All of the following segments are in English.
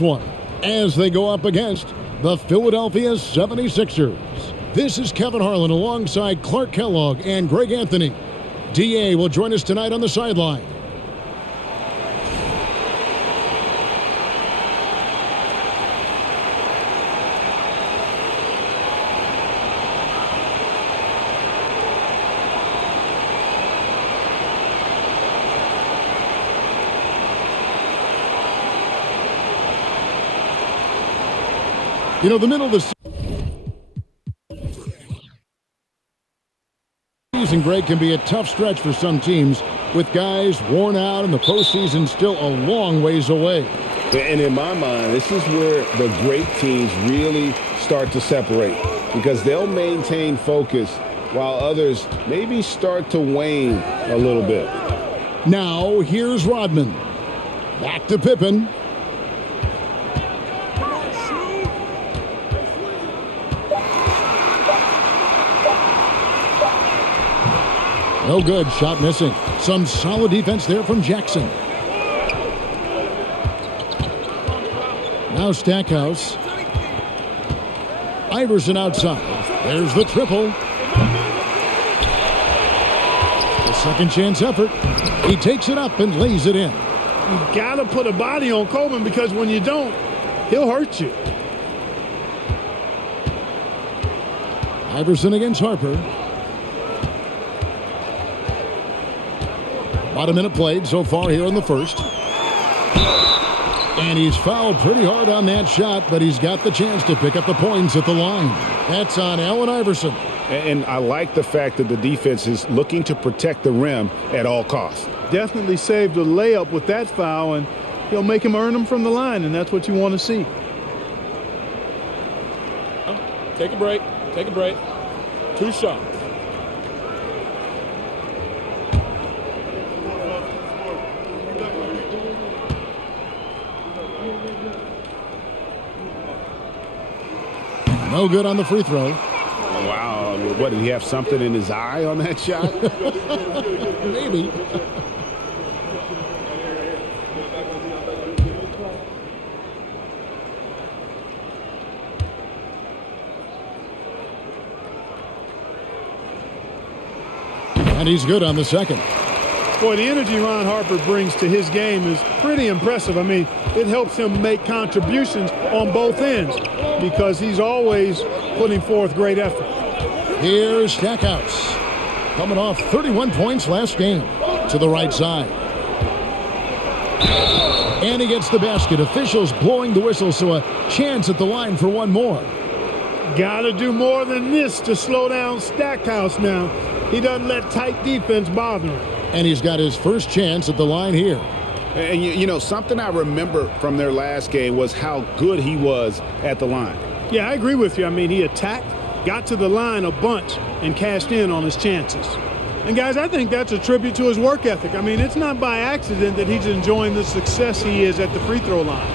one as they go up against the Philadelphia 76ers. This is Kevin Harlan alongside Clark Kellogg and Greg Anthony. DA will join us tonight on the sideline. You know, the middle of the season, Greg, can be a tough stretch for some teams with guys worn out and the postseason still a long ways away. And in my mind, this is where the great teams really start to separate because they'll maintain focus while others maybe start to wane a little bit. Now, here's Rodman. Back to Pippen. No good. Shot missing. Some solid defense there from Jackson. Now Stackhouse. Iverson outside. There's the triple. The second chance effort. He takes it up and lays it in. You got to put a body on Coleman because when you don't, he'll hurt you. Iverson against Harper. About a minute played so far here in the first. And he's fouled pretty hard on that shot, but he's got the chance to pick up the points at the line. That's on Allen Iverson. And I like the fact that the defense is looking to protect the rim at all costs. Definitely saved a layup with that foul, and he'll make him earn them from the line, and that's what you want to see. Take a break. Take a break. 2 shots. No good on the free throw. Wow. What, did he have something in his eye on that shot? Maybe. And he's good on the second. Boy, the energy Ron Harper brings to his game is pretty impressive. I mean, it helps him make contributions on both ends because he's always putting forth great effort. Here's Stackhouse. Coming off 31 points last game to the right side. And he gets the basket. Officials blowing the whistle, so a chance at the line for one more. Got to do more than this to slow down Stackhouse now. He doesn't let tight defense bother him. And he's got his first chance at the line here. And, you know, something I remember from their last game was how good he was at the line. Yeah, I agree with you. I mean, he attacked, got to the line a bunch, and cashed in on his chances. And, guys, I think that's a tribute to his work ethic. I mean, it's not by accident that he's enjoying the success he is at the free throw line.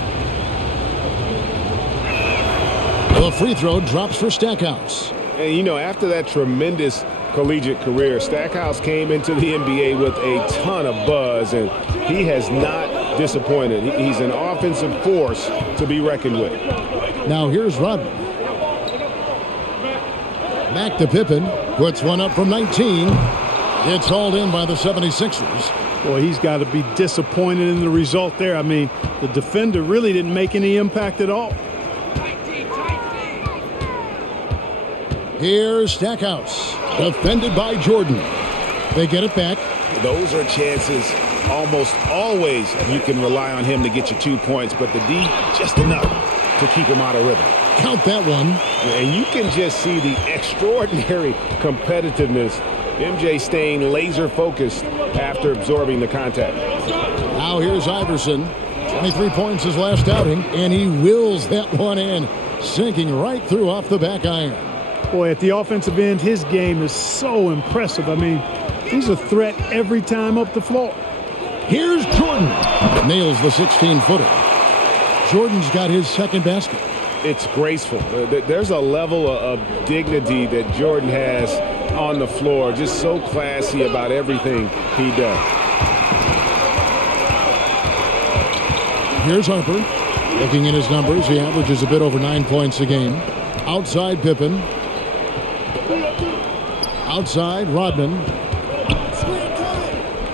The free throw drops for Stackhouse. And, you know, after that tremendous collegiate career, Stackhouse came into the NBA with a ton of buzz, and he has not disappointed. He's an offensive force to be reckoned with. Now here's Rodman. Back to Pippen. Puts one up from 19. It's hauled in by the 76ers. Boy, he's got to be disappointed in the result there. I mean, the defender really didn't make any impact at all. Here's Stackhouse. Defended by Jordan. They get it back. Those are chances almost always you can rely on him to get you 2 points, but the D just enough to keep him out of rhythm. Count that one. And you can just see the extraordinary competitiveness. MJ staying laser focused after absorbing the contact. Now here's Iverson. 23 points his last outing, and he wills that one in, sinking right through off the back iron. Boy, at the offensive end, his game is so impressive. I mean, he's a threat every time up the floor. Here's Jordan. Nails the 16-footer. Jordan's got his second basket. It's graceful. There's a level of dignity that Jordan has on the floor, just so classy about everything he does. Here's Harper. Looking at his numbers, he averages a bit over 9 points a game. Outside Pippen. Outside Rodman.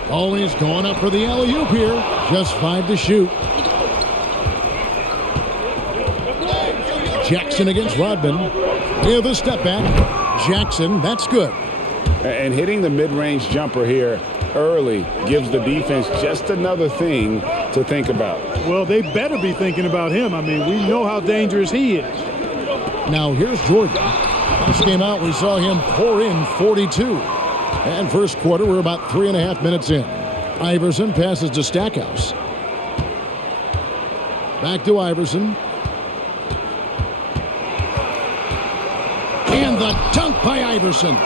Always going up for the alley-oop here. Just 5 to shoot. Jackson against Rodman. With a step back. Jackson, that's good. And hitting the mid-range jumper here early gives the defense just another thing to think about. Well, they better be thinking about him. I mean, we know how dangerous he is. Now here's Jordan. Last game out, we saw him pour in 42. And first quarter, we're about 3.5 minutes in. Iverson passes to Stackhouse. Back to Iverson. And the dunk by Iverson.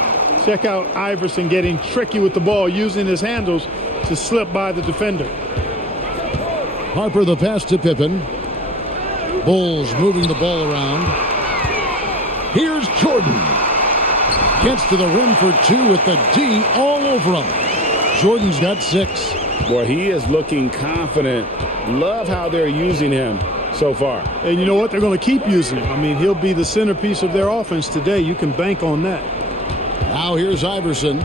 Check out Iverson getting tricky with the ball, using his handles to slip by the defender. Harper the pass to Pippen. Bulls moving the ball around. Here's Jordan. Gets to the rim for 2 with the D all over him. Jordan's got 6. Boy, he is looking confident. Love how they're using him so far. And you know what? They're going to keep using him. I mean, he'll be the centerpiece of their offense today. You can bank on that. Now here's Iverson.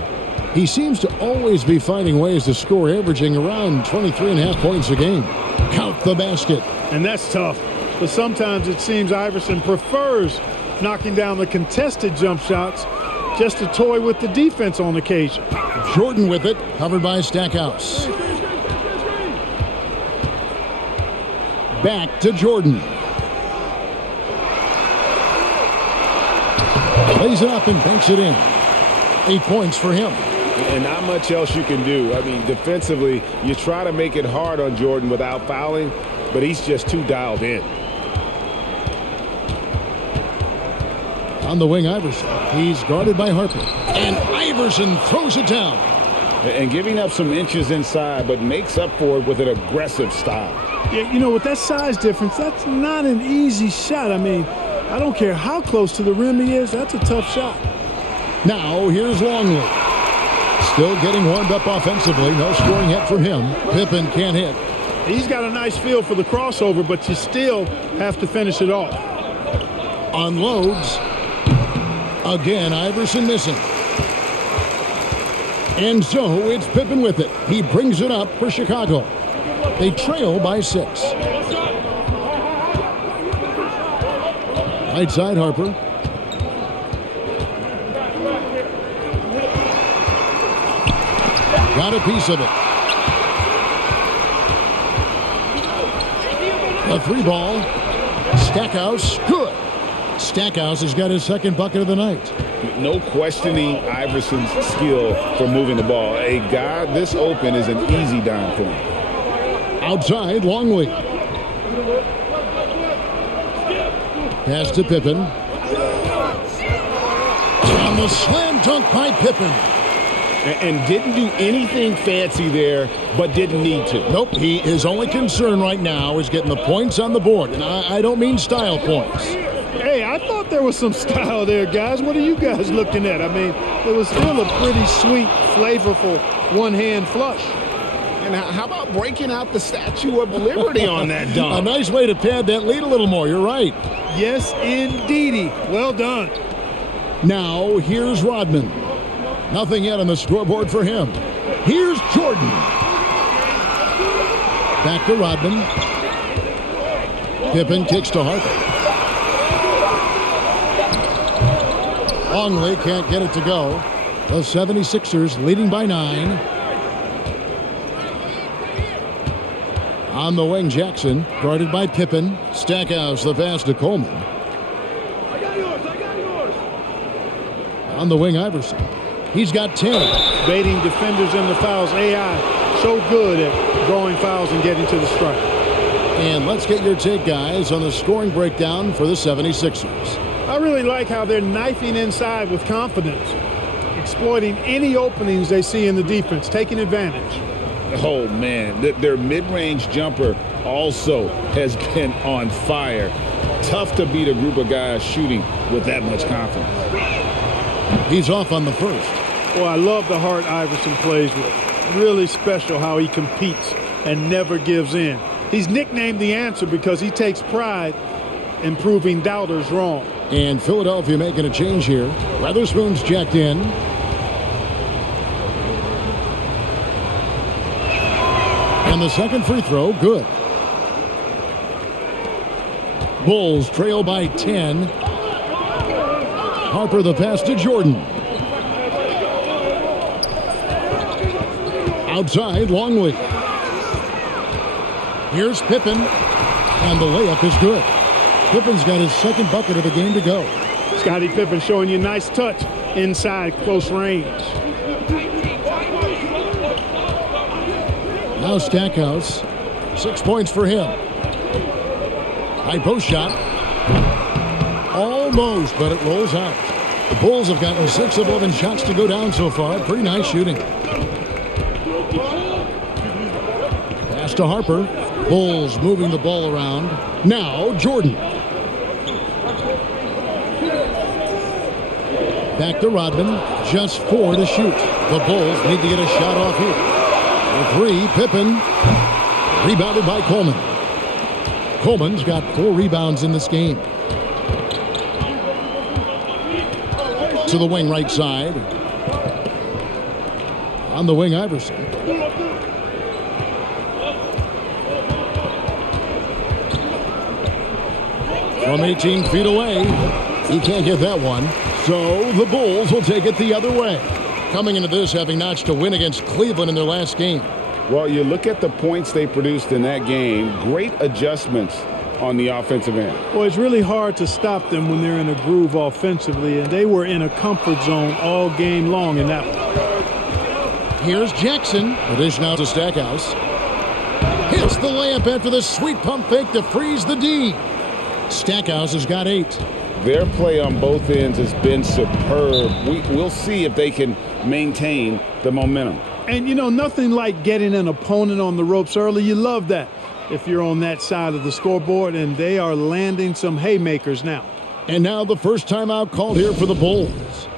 He seems to always be finding ways to score, averaging around 23.5 points a game. Count the basket. And that's tough. But sometimes it seems Iverson prefers knocking down the contested jump shots just to toy with the defense on occasion. Jordan with it, covered by Stackhouse. Back to Jordan. Lays it up and banks it in. 8 points for him. And not much else you can do. I mean, defensively, you try to make it hard on Jordan without fouling, but he's just too dialed in. On the wing, Iverson. He's guarded by Harper. And Iverson throws it down. And giving up some inches inside, but makes up for it with an aggressive style. Yeah, you know, with that size difference, that's not an easy shot. I mean, I don't care how close to the rim he is, that's a tough shot. Now, here's Longley. Still getting warmed up offensively. No scoring hit from him. Pippen can't hit. He's got a nice feel for the crossover, but you still have to finish it off. Unloads. Again, Iverson missing. And so it's Pippen with it. He brings it up for Chicago. They trail by 6. Right side, Harper. Got a piece of it. The 3 ball. Stackhouse, good. Stackhouse has got his second bucket of the night. No questioning Iverson's skill for moving the ball. A guy this open is an easy dime for him. Outside, Longley. Pass to Pippen. And the slam dunk by Pippen. And didn't do anything fancy there, but didn't need to. Nope, his only concern right now is getting the points on the board. And I don't mean style points. Hey, I thought there was some style there, guys. What are you guys looking at? I mean, it was still a pretty sweet, flavorful one-hand flush. And how about breaking out the Statue of Liberty on that dunk? A nice way to pad that lead a little more. You're right. Yes, indeedy. Well done. Now, here's Rodman. Nothing yet on the scoreboard for him. Here's Jordan. Back to Rodman. Pippen kicks to Harper. Longley can't get it to go. The 76ers leading by 9. On the wing, Jackson, guarded by Pippen. Stackhouse, the pass to Coleman. On the wing, Iverson. He's got 10. Baiting defenders in the fouls. AI so good at drawing fouls and getting to the strike. And let's get your take, guys, on the scoring breakdown for the 76ers. I really like how they're knifing inside with confidence, exploiting any openings they see in the defense, taking advantage. Oh, man, their mid-range jumper also has been on fire. Tough to beat a group of guys shooting with that much confidence. He's off on the first. Well, I love the heart Iverson plays with. Really special how he competes and never gives in. He's nicknamed the answer because he takes pride in proving doubters wrong. And Philadelphia making a change here. Weatherspoon's checked in. And the second free throw, good. Bulls trail by 10. Harper the pass to Jordan. Outside, Longley. Here's Pippen. And the layup is good. Pippen's got his second bucket of the game to go. Scottie Pippen showing you nice touch inside close range. Now Stackhouse. 6 points for him. High post shot. Almost, but it rolls out. The Bulls have gotten 6 of 11 shots to go down so far. Pretty nice shooting. Pass to Harper. Bulls moving the ball around. Now Jordan. Back to Rodman. Just 4 to shoot. The Bulls need to get a shot off here. The 3, Pippen. Rebounded by Coleman. Coleman's got 4 rebounds in this game. To the wing right side. On the wing, Iverson. From 18 feet away. He can't get that one. So the Bulls will take it the other way. Coming into this having notched a win against Cleveland in their last game. Well, you look at the points they produced in that game. Great adjustments on the offensive end. Well, it's really hard to stop them when they're in a groove offensively, and they were in a comfort zone all game long in that one. Here's Jackson. The dish now to Stackhouse. Hits the layup after the sweet pump fake to freeze the D. Stackhouse has got 8. Their play on both ends has been superb. We'll see if they can maintain the momentum. And, you know, nothing like getting an opponent on the ropes early. You love that if you're on that side of the scoreboard, and they are landing some haymakers now. And now the first timeout called here for the Bulls.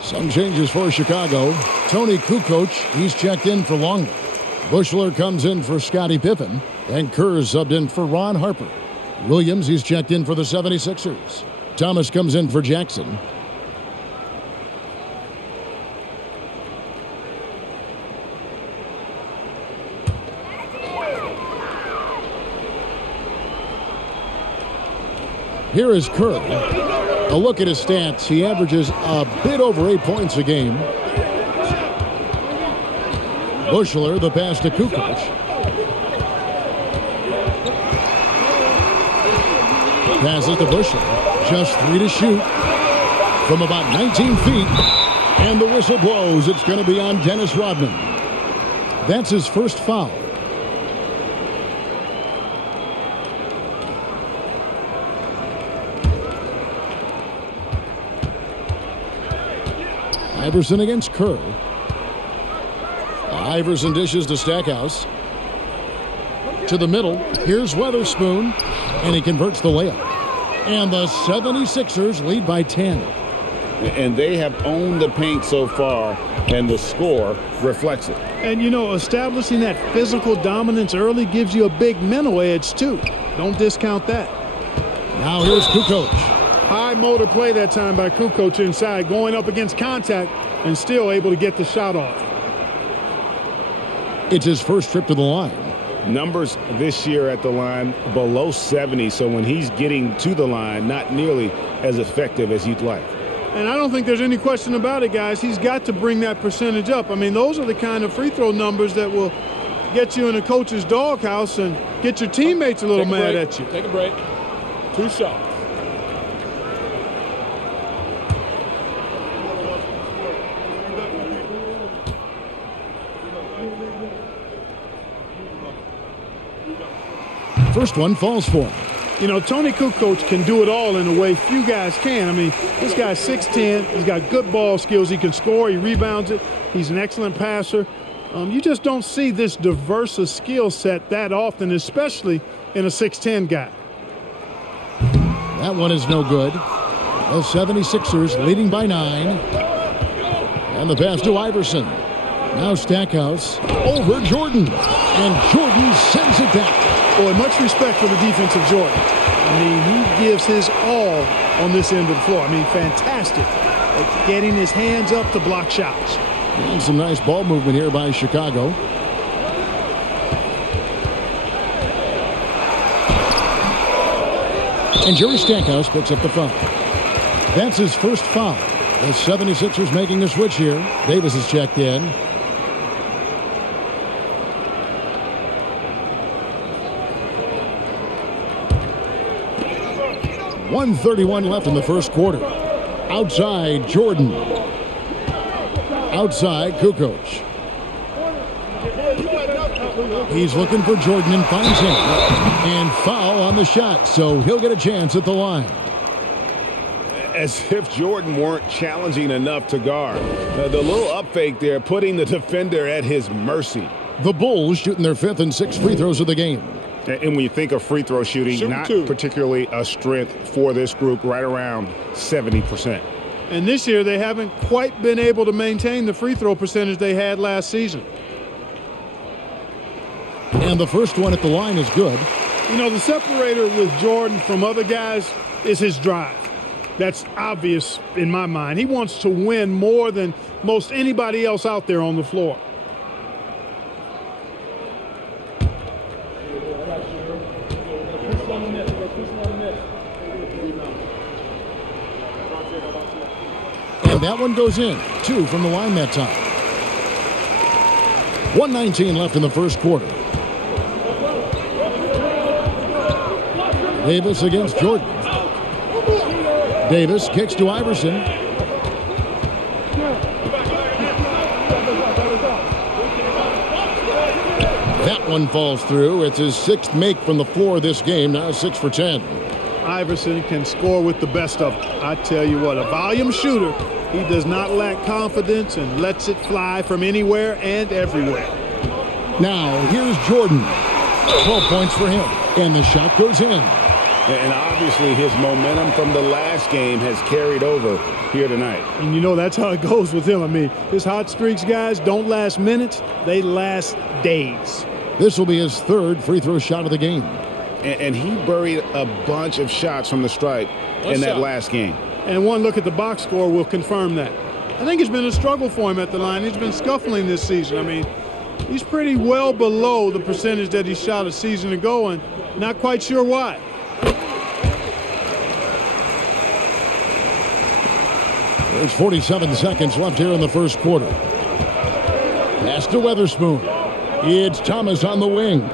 Some changes for Chicago. Tony Kukoc, he's checked in for Longley. Bushler comes in for Scottie Pippen. And Kerr subbed in for Ron Harper. Williams, he's checked in for the 76ers. Thomas comes in for Jackson. Here is Kerr. A look at his stats. He averages a bit over 8 points a game. Bushler, the pass to Kukoc. Passes to Bushler. Just 3 to shoot from about 19 feet. And the whistle blows. It's going to be on Dennis Rodman. That's his first foul. Iverson against Kerr. Iverson dishes to Stackhouse. To the middle. Here's Weatherspoon. And he converts the layup. And the 76ers lead by 10. And they have owned the paint so far, and the score reflects it. And, you know, establishing that physical dominance early gives you a big mental edge, too. Don't discount that. Now here's Kukoc. High motor play that time by Kukoc inside, going up against contact and still able to get the shot off. It's his first trip to the line. Numbers this year at the line below 70, so when he's getting to the line, not nearly as effective as you'd like. And I don't think there's any question about it, guys. He's got to bring that percentage up. I mean, those are the kind of free throw numbers that will get you in a coach's doghouse and get your teammates a little mad at you. Take a break. 2 shots. First one falls for him. You know, Tony Kukoc can do it all in a way few guys can. I mean, this guy's 6'10". He's got good ball skills. He can score. He rebounds it. He's an excellent passer. You just don't see this diverse a skill set that often, especially in a 6'10" guy. That one is no good. The 76ers leading by 9. And the pass to Iverson. Now Stackhouse over Jordan. And Jordan sends it back. Boy, much respect for the defensive Jordan. I mean, he gives his all on this end of the floor. I mean, fantastic at getting his hands up to block shots. And some nice ball movement here by Chicago. And Jerry Stackhouse picks up the foul. That's his first foul. The 76ers making a switch here. Davis is checked in. .131 left in the first quarter. Outside, Jordan. Outside, Kukoc. He's looking for Jordan and finds him. And foul on the shot, so he'll get a chance at the line. As if Jordan weren't challenging enough to guard. The little up fake there, putting the defender at his mercy. The Bulls shooting their 5th and 6th free throws of the game. And when you think of free throw shooting, not particularly a strength for this group, right around 70%. And this year, they haven't quite been able to maintain the free throw percentage they had last season. And the first one at the line is good. You know, the separator with Jordan from other guys is his drive. That's obvious in my mind. He wants to win more than most anybody else out there on the floor. And that one goes in. 2 from the line that time. 1:19 left in the first quarter. Davis against Jordan. Davis kicks to Iverson. That one falls through. It's his 6th make from the floor this game. Now 6 for 10. Iverson can score with the best of them. I tell you what, a volume shooter. He does not lack confidence and lets it fly from anywhere and everywhere. Now, here's Jordan. 12 points for him. And the shot goes in. And obviously his momentum from the last game has carried over here tonight. And you know, that's how it goes with him. I mean, his hot streaks, guys, don't last minutes. They last days. This will be his 3rd free throw shot of the game. And he buried a bunch of shots from the stripe in that last game. And one look at the box score will confirm that. I think it's been a struggle for him at the line. He's been scuffling this season. I mean, he's pretty well below the percentage that he shot a season ago, and not quite sure why. There's 47 seconds left here in the first quarter. Pass to Weatherspoon. It's Thomas on the wing.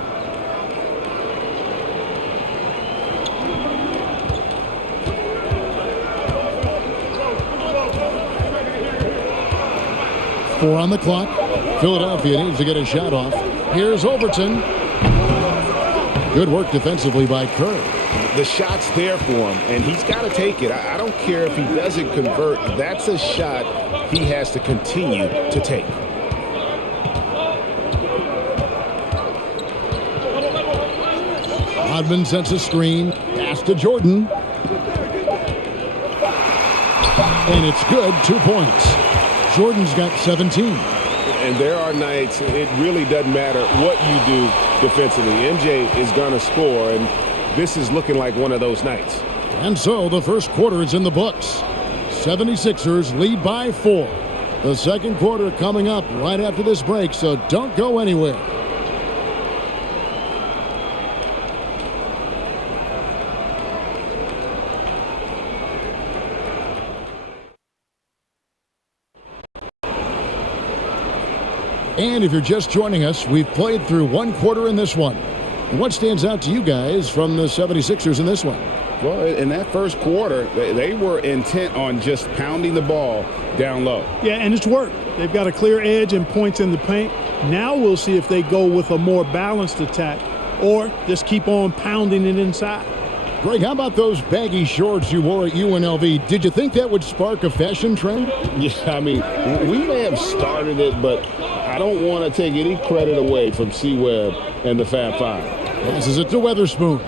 Four on the clock. Philadelphia needs to get a shot off. Here's Overton. Good work defensively by Kerr. The shot's there for him, and he's got to take it. I don't care if he doesn't convert. That's a shot he has to continue to take. Rodman sets a screen. Pass to Jordan. And it's good, 2 points. Jordan's got 17. And there are nights it really doesn't matter what you do defensively. MJ is going to score, and this is looking like one of those nights. And so the first quarter is in the books. 76ers lead by 4. The second quarter coming up right after this break, so don't go anywhere. And if you're just joining us, we've played through one quarter in this one. And what stands out to you guys from the 76ers in this one? Well, in that first quarter, they were intent on just pounding the ball down low. Yeah, and it's worked. They've got a clear edge and points in the paint. Now we'll see if they go with a more balanced attack or just keep on pounding it inside. Greg, how about those baggy shorts you wore at UNLV? Did you think that would spark a fashion trend? Yeah, I mean, we may have started it, but I don't want to take any credit away from C-Webb and the Fab Five. Passes it to Weatherspoon.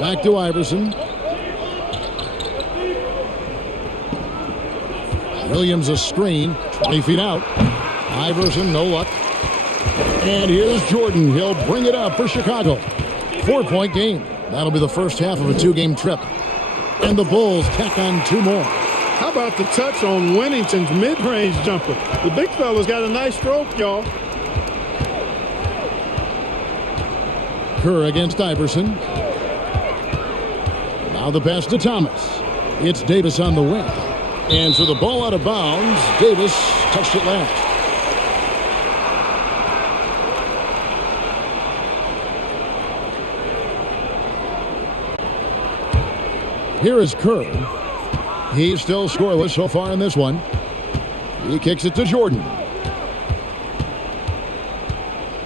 Back to Iverson. Williams a screen, 20 feet out. Iverson, no luck. And here's Jordan. He'll bring it up for Chicago. 4-point game. That'll be the first half of a 2-game trip. And the Bulls tack on 2 more. How about the touch on Winnington's mid-range jumper? The big fella's got a nice stroke, y'all. Kerr against Iverson. Now the pass to Thomas. It's Davis on the wing. And so the ball out of bounds. Davis touched it last. Here is Kerr. He's still scoreless so far in this one. He kicks it to Jordan.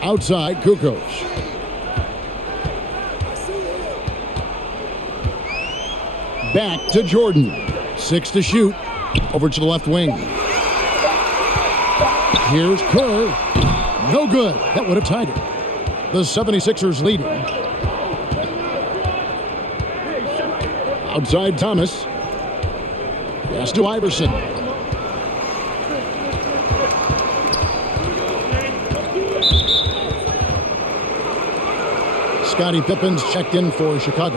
Outside, Kukoc. Back to Jordan. 6 to shoot. Over to the left wing. Here's Kerr. No good. That would have tied it. The 76ers leading. Outside Thomas. Pass to Iverson. Scottie Pippen's checked in for Chicago.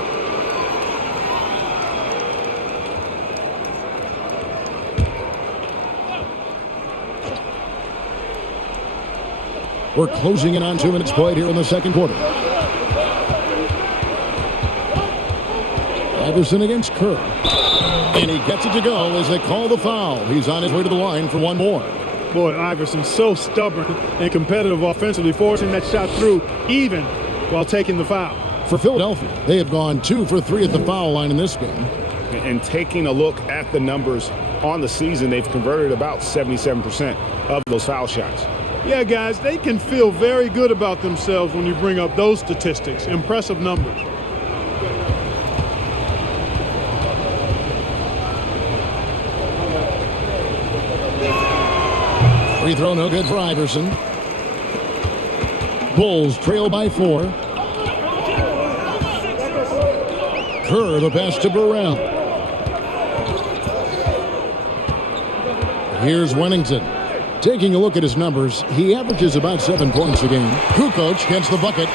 We're closing in on 2 minutes played here in the second quarter. Iverson against Kerr. And he gets it to go as they call the foul. He's on his way to the line for one more. Boy, Iverson's so stubborn and competitive offensively, forcing that shot through even while taking the foul. For Philadelphia, they have gone 2 for 3 at the foul line in this game. And taking a look at the numbers on the season, they've converted about 77% of those foul shots. Yeah, guys, they can feel very good about themselves when you bring up those statistics. Impressive numbers. Free throw no good for Iverson. Bulls trail by 4. Kerr the pass to Burrell. Here's Winnington. Taking a look at his numbers, he averages about 7 points a game. Kukoc gets the bucket.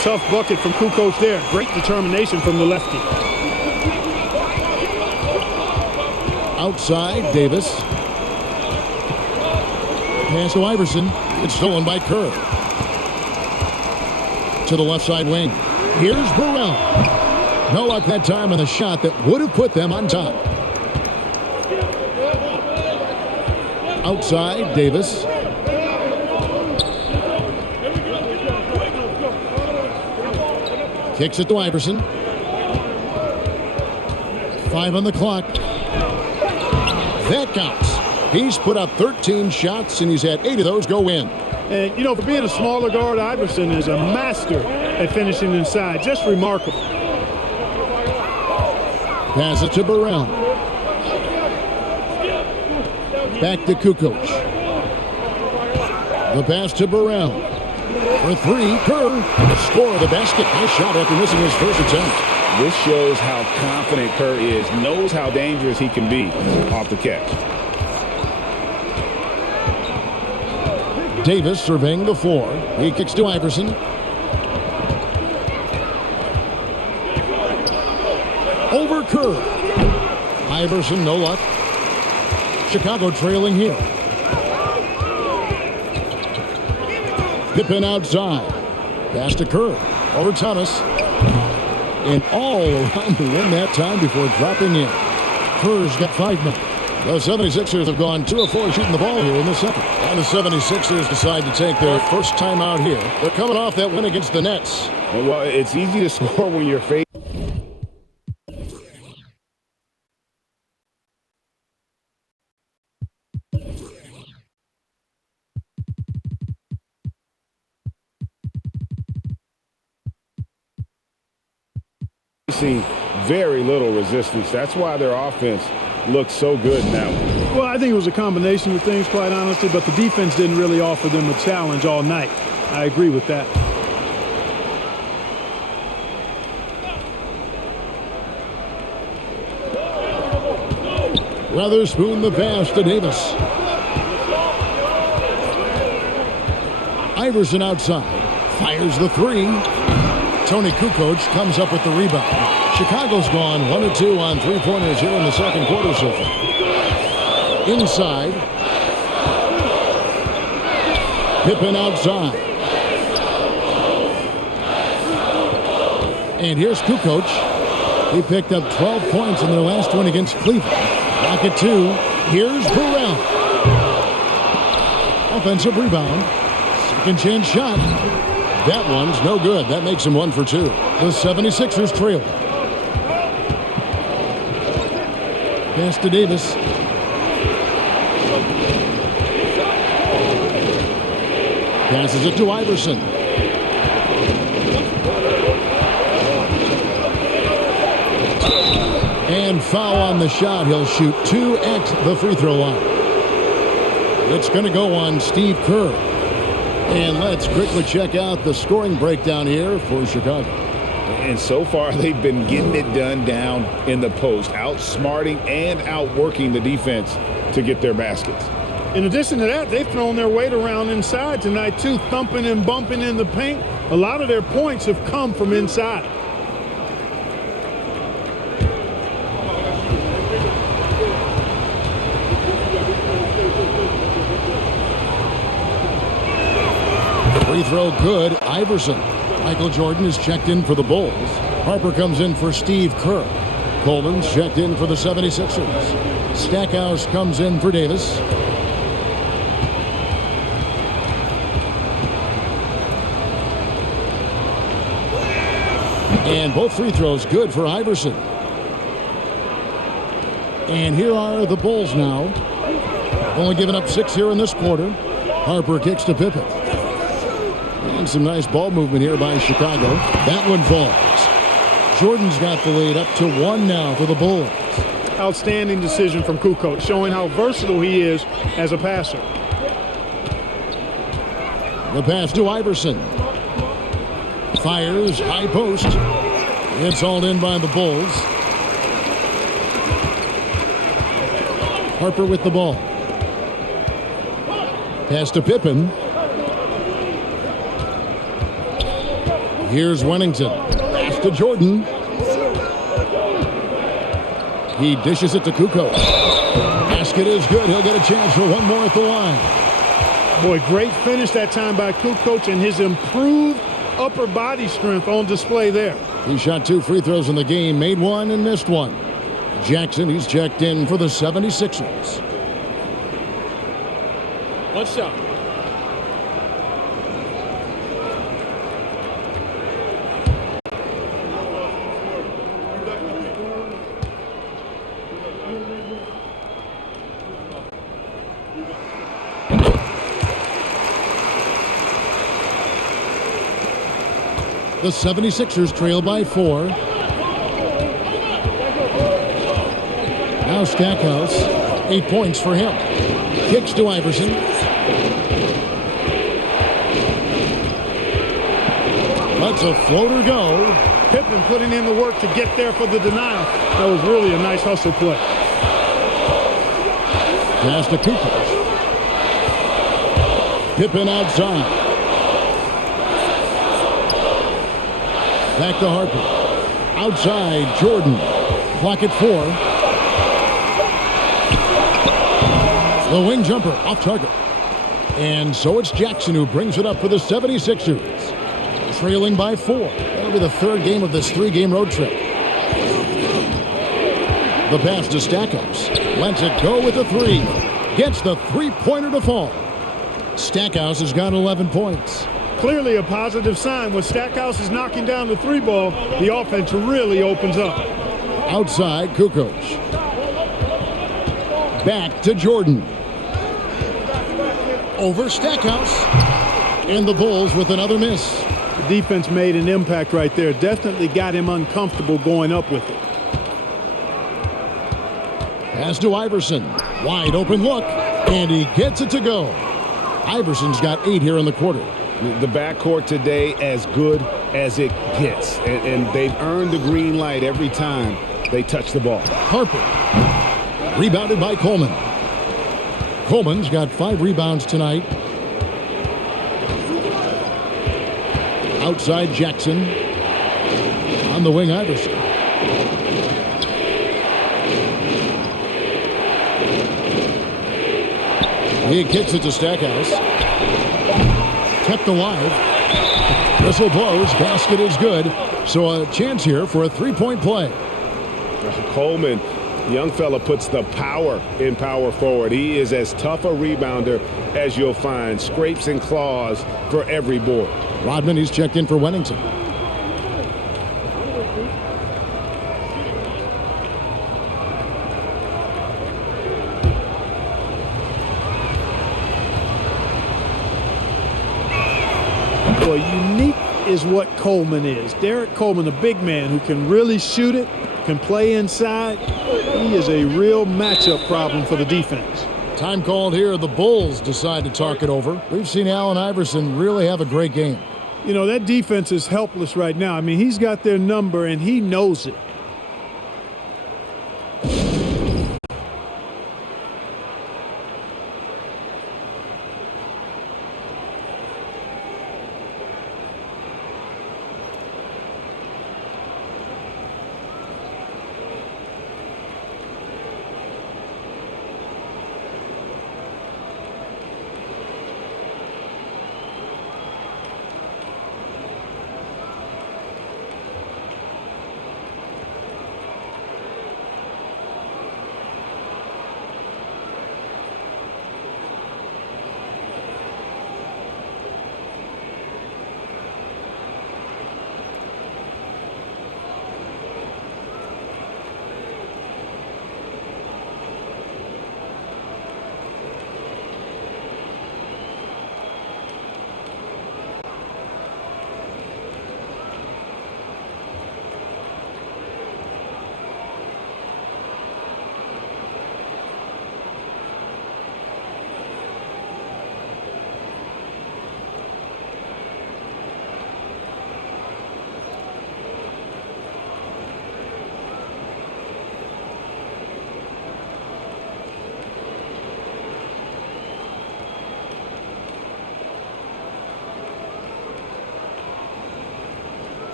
Tough bucket from Kukoc there. Great determination from the lefty. Outside, Davis. Pass to Iverson. It's stolen by Kerr. To the left side wing. Here's Burrell. No luck that time on the shot that would have put them on top. Outside, Davis. Kicks it to Iverson. 5 on the clock. That counts. He's put up 13 shots, and he's had 8 of those go in. And, you know, for being a smaller guard, Iverson is a master at finishing inside. Just remarkable. Pass it to Burrell. Back to Kukoc. The pass to Burrell. For 3, Kerr. Score of the basket. Nice shot after missing his first attempt. This shows how confident Kerr is, knows how dangerous he can be off the catch. Davis surveying the floor. He kicks to Iverson. Over Kerr. Iverson, no luck. Chicago trailing here. Pippen outside. Pass to Kerr. Over Thomas. And all around the rim that time before dropping in. Kerr's got 5 minutes. The 76ers have gone 2 of 4 shooting the ball here in the second. And the 76ers decide to take their first time out here. They're coming off that win against the Nets. Well, it's easy to score when you're facing. Very little resistance. That's why their offense looks so good now. Well, I think it was a combination of things, quite honestly, but the defense didn't really offer them a challenge all night. I agree with that. Weatherspoon the pass to Davis. Iverson outside. Fires the 3. Tony Kukoc comes up with the rebound. Chicago's gone 1 of 2 on 3-pointers here in the second quarter so far. Inside. Pippen outside. And here's Kukoc. He picked up 12 points in their last win against Cleveland. Back at 2. Here's Durant. Offensive rebound. Second chance shot. That one's no good. That makes him 1 for 2. The 76ers trail. Pass to Davis. Passes it to Iverson. And foul on the shot. He'll shoot 2 at the free throw line. It's going to go on Steve Kerr. And let's quickly check out the scoring breakdown here for Chicago. And so far, they've been getting it done down in the post, outsmarting and outworking the defense to get their baskets. In addition to that, they've thrown their weight around inside tonight, too, thumping and bumping in the paint. A lot of their points have come from inside. Free throw good. Iverson. Michael Jordan is checked in for the Bulls. Harper comes in for Steve Kerr. Coleman's checked in for the 76ers. Stackhouse comes in for Davis. And both free throws good for Iverson. And here are the Bulls now. Only giving up 6 here in this quarter. Harper kicks to Pippen. And some nice ball movement here by Chicago. That one falls. Jordan's got the lead up to 1 now for the Bulls. Outstanding decision from Kukoc, showing how versatile he is as a passer. The pass to Iverson. Fires, high post. It's hauled in by the Bulls. Harper with the ball. Pass to Pippen. Here's Wennington. Pass to Jordan. He dishes it to Kukoc. Basket is good. He'll get a chance for 1 more at the line. Boy, great finish that time by Kukoc, and his improved upper body strength on display there. He shot 2 free throws in the game, made 1 and missed 1. Jackson, he's checked in for the 76ers. 1 shot. The 76ers trail by 4. Now Stackhouse, 8 points for him. Kicks to Iverson. Lets a floater go. Pippen putting in the work to get there for the denial. That was really a nice hustle play. Pass to Kukoc. Pippen outside. Back to Harper. Outside, Jordan. Clock at 4. The wing jumper off target. And so it's Jackson who brings it up for the 76ers. Trailing by 4. That'll be the third game of this 3-game road trip. The pass to Stackhouse. Lets it go with a 3. Gets the 3-pointer to fall. Stackhouse has got 11 points. Clearly a positive sign. When Stackhouse is knocking down the 3 ball, the offense really opens up. Outside, Kukoc. Back to Jordan. Over Stackhouse. And the Bulls with another miss. The defense made an impact right there. Definitely got him uncomfortable going up with it. Pass to Iverson. Wide open look. And he gets it to go. Iverson's got 8 here in the quarter. The backcourt today as good as it gets. And they've earned the green light every time they touch the ball. Harper. Rebounded by Coleman. Coleman's got 5 rebounds tonight. Outside Jackson. On the wing, Iverson. He kicks it to Stackhouse. Kept alive. Whistle blows. Basket is good. So a chance here for a 3-point play. Coleman, young fella, puts the power in power forward. He is as tough a rebounder as you'll find. Scrapes and claws for every board. Rodman, he's checked in for Wennington. Boy, unique is what Coleman is. Derek Coleman, the big man who can really shoot it, can play inside. He is a real matchup problem for the defense. Time called here. The Bulls decide to talk it over. We've seen Allen Iverson really have a great game. You know, that defense is helpless right now. I mean, he's got their number, and he knows it.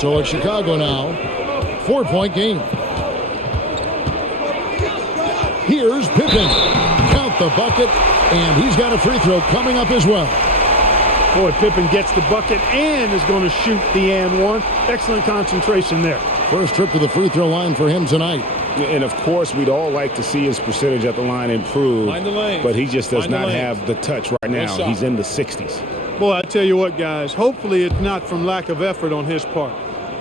So it's Chicago now. 4-point game. Here's Pippen. Count the bucket, and he's got a free throw coming up as well. Boy, Pippen gets the bucket and is going to shoot the and one. Excellent concentration there. First trip to the free throw line for him tonight. And, of course, we'd all like to see his percentage at the line improve, but he just does not have the touch right now. He's in the 60s. Boy, I tell you what, guys, hopefully it's not from lack of effort on his part.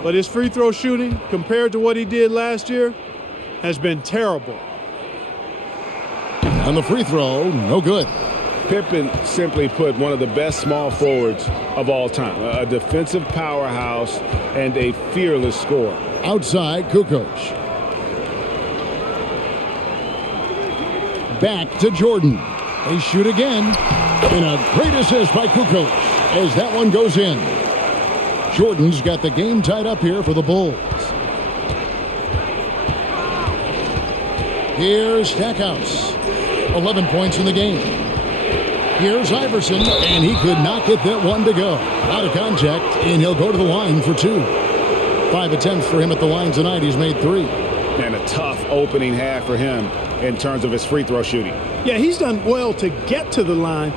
but his free throw shooting compared to what he did last year has been terrible. And the free throw, no good. Pippen, simply put, one of the best small forwards of all time. A defensive powerhouse and a fearless scorer. Outside, Kukoc. Back to Jordan. They shoot again. And a great assist by Kukoc as that one goes in. Jordan's got the game tied up here for the Bulls. Here's Stackhouse. 11 points in the game. Here's Iverson, and he could not get that one to go. Out of contact, and he'll go to the line for 2. 5 attempts for him at the line tonight. He's made 3. And a tough opening half for him in terms of his free throw shooting. Yeah, he's done well to get to the line,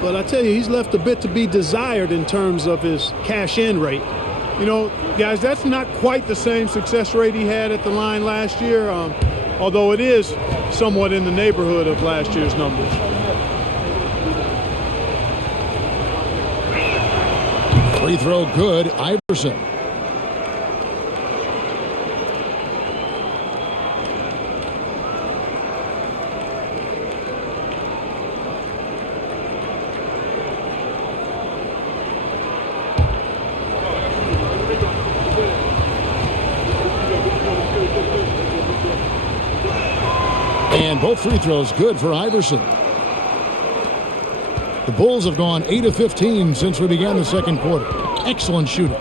but I tell you, he's left a bit to be desired in terms of his cash-in rate. You know, guys, that's not quite the same success rate he had at the line last year, although it is somewhat in the neighborhood of last year's numbers. Free throw good, Iverson. And both free throws good for Iverson. The Bulls have gone 8 of 15 since we began the second quarter. Excellent shooting.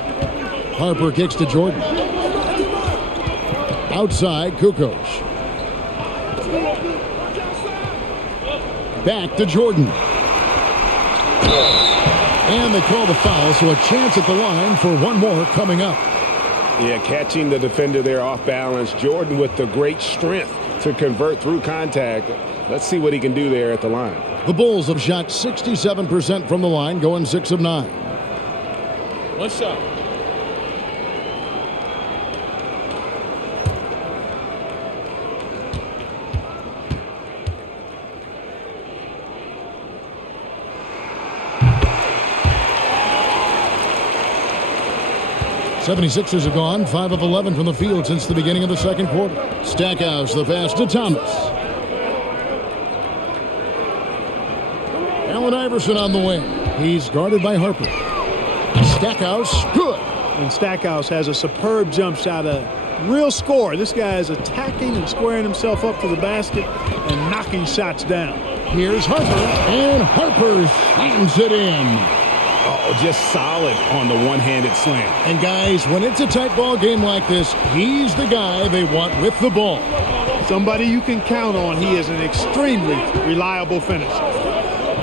Harper kicks to Jordan. Outside, Kukoc. Back to Jordan. And they call the foul, so a chance at the line for one more coming up. Yeah, catching the defender there off balance. Jordan with the great strength to convert through contact. Let's see what he can do there at the line. The Bulls have shot 67% from the line, going 6 of 9. One shot. '76ers have gone 5 of 11 from the field since the beginning of the second quarter. Stackhouse, the pass to Thomas. Allen Iverson on the wing. He's guarded by Harper. Stackhouse, good. And Stackhouse has a superb jump shot, a real score. This guy is attacking and squaring himself up to the basket and knocking shots down. Here's Harper, and Harper slams it in. Oh, just solid on the one-handed slam. And guys, when it's a tight ball game like this, he's the guy they want with the ball. Somebody you can count on. He is an extremely reliable finisher.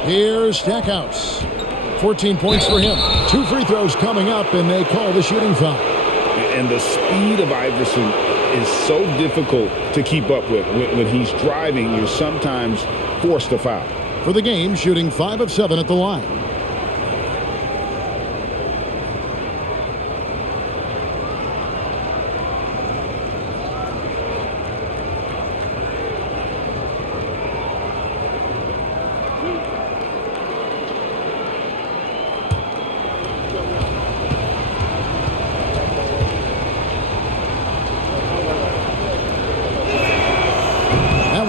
Here's Stackhouse. 14 points for him. 2 free throws coming up, and they call the shooting foul. And the speed of Iverson is so difficult to keep up with. When he's driving, you're sometimes forced to foul. For the game, shooting 5 of 7 at the line.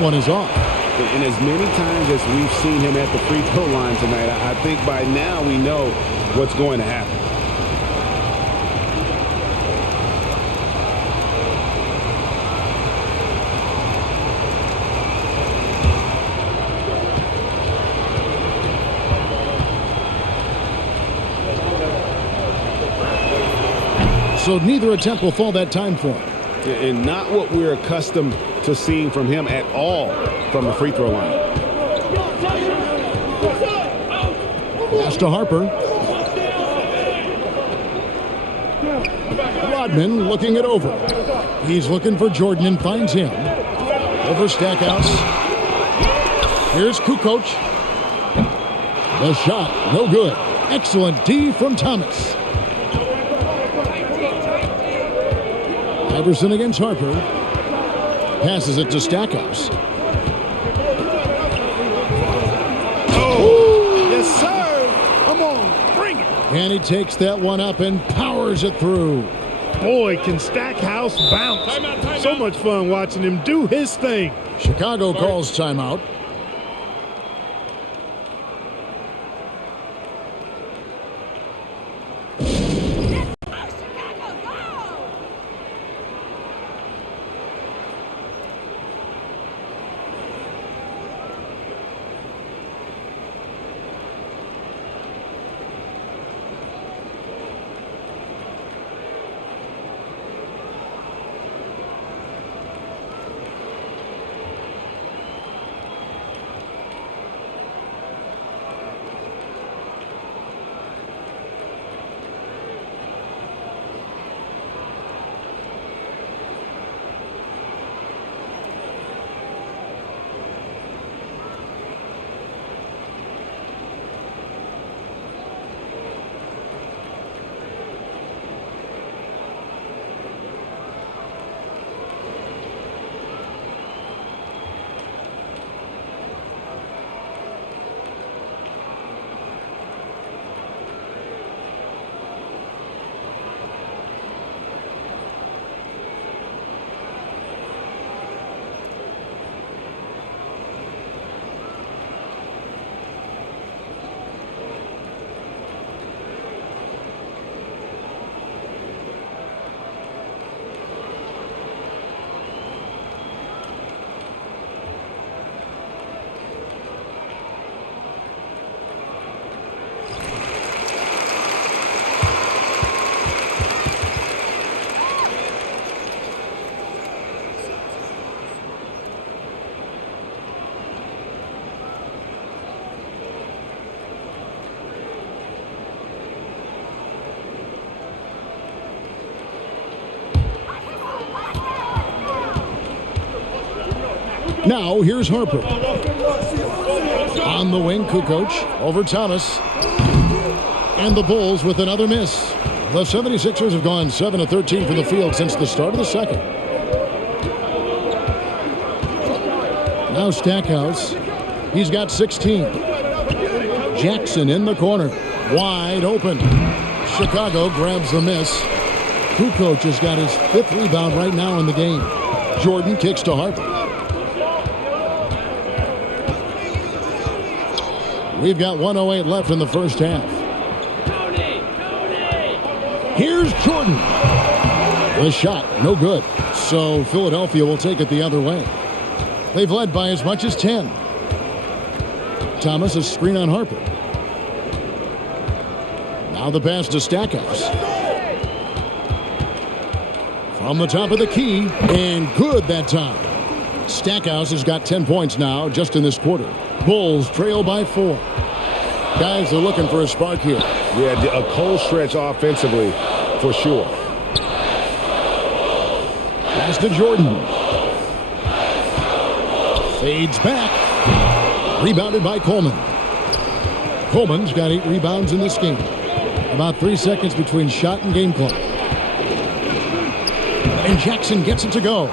One is off. And as many times as we've seen him at the free throw line tonight, I think by now we know what's going to happen. So neither attempt will fall that time for him. And not what we're accustomed to seeing from him at all from the free throw line. Pass to Harper. Rodman looking it over. He's looking for Jordan and finds him. Over Stackhouse. Here's Kukoc. The shot, no good. Excellent D from Thomas. Iverson against Harper. Passes it to Stackhouse. Oh, yes, sir. Come on, bring it. And he takes that one up and powers it through. Boy, can Stackhouse bounce. Timeout. So much fun watching him do his thing. Chicago calls timeout. Now, here's Harper. On the wing, Kukoc over Thomas. And the Bulls with another miss. The 76ers have gone 7 of 13 from the field since the start of the second. Now Stackhouse. He's got 16. Jackson in the corner. Wide open. Chicago grabs the miss. Kukoc has got his 5th rebound right now in the game. Jordan kicks to Harper. We've got 1:08 left in the first half. Here's Jordan. The shot, no good. So Philadelphia will take it the other way. They've led by as much as 10. Thomas, a screen on Harper. Now the pass to Stackhouse. From the top of the key, and good that time. Stackhouse has got 10 points now just in this quarter. Bulls trail by 4. Guys are looking for a spark here. Yeah, a cold stretch offensively for sure. Pass to Jordan. Fades back. Rebounded by Coleman. Coleman's got 8 rebounds in this game. About 3 seconds between shot and game clock. And Jackson gets it to go.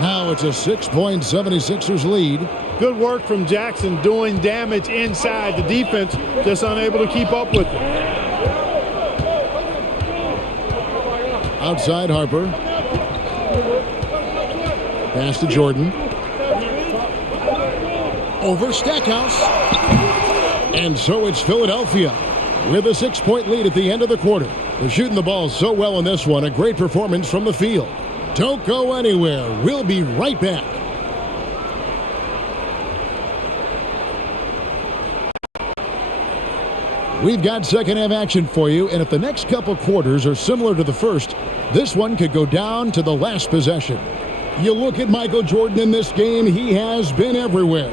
Now it's a 6-point 76ers lead. Good work from Jackson doing damage inside. The defense just unable to keep up with it. Outside Harper. Pass to Jordan. Over Stackhouse. And so it's Philadelphia with a 6-point lead at the end of the quarter. They're shooting the ball so well in this one. A great performance from the field. Don't go anywhere. We'll be right back. We've got second half action for you, and if the next couple quarters are similar to the first, this one could go down to the last possession. You look at Michael Jordan in this game, he has been everywhere.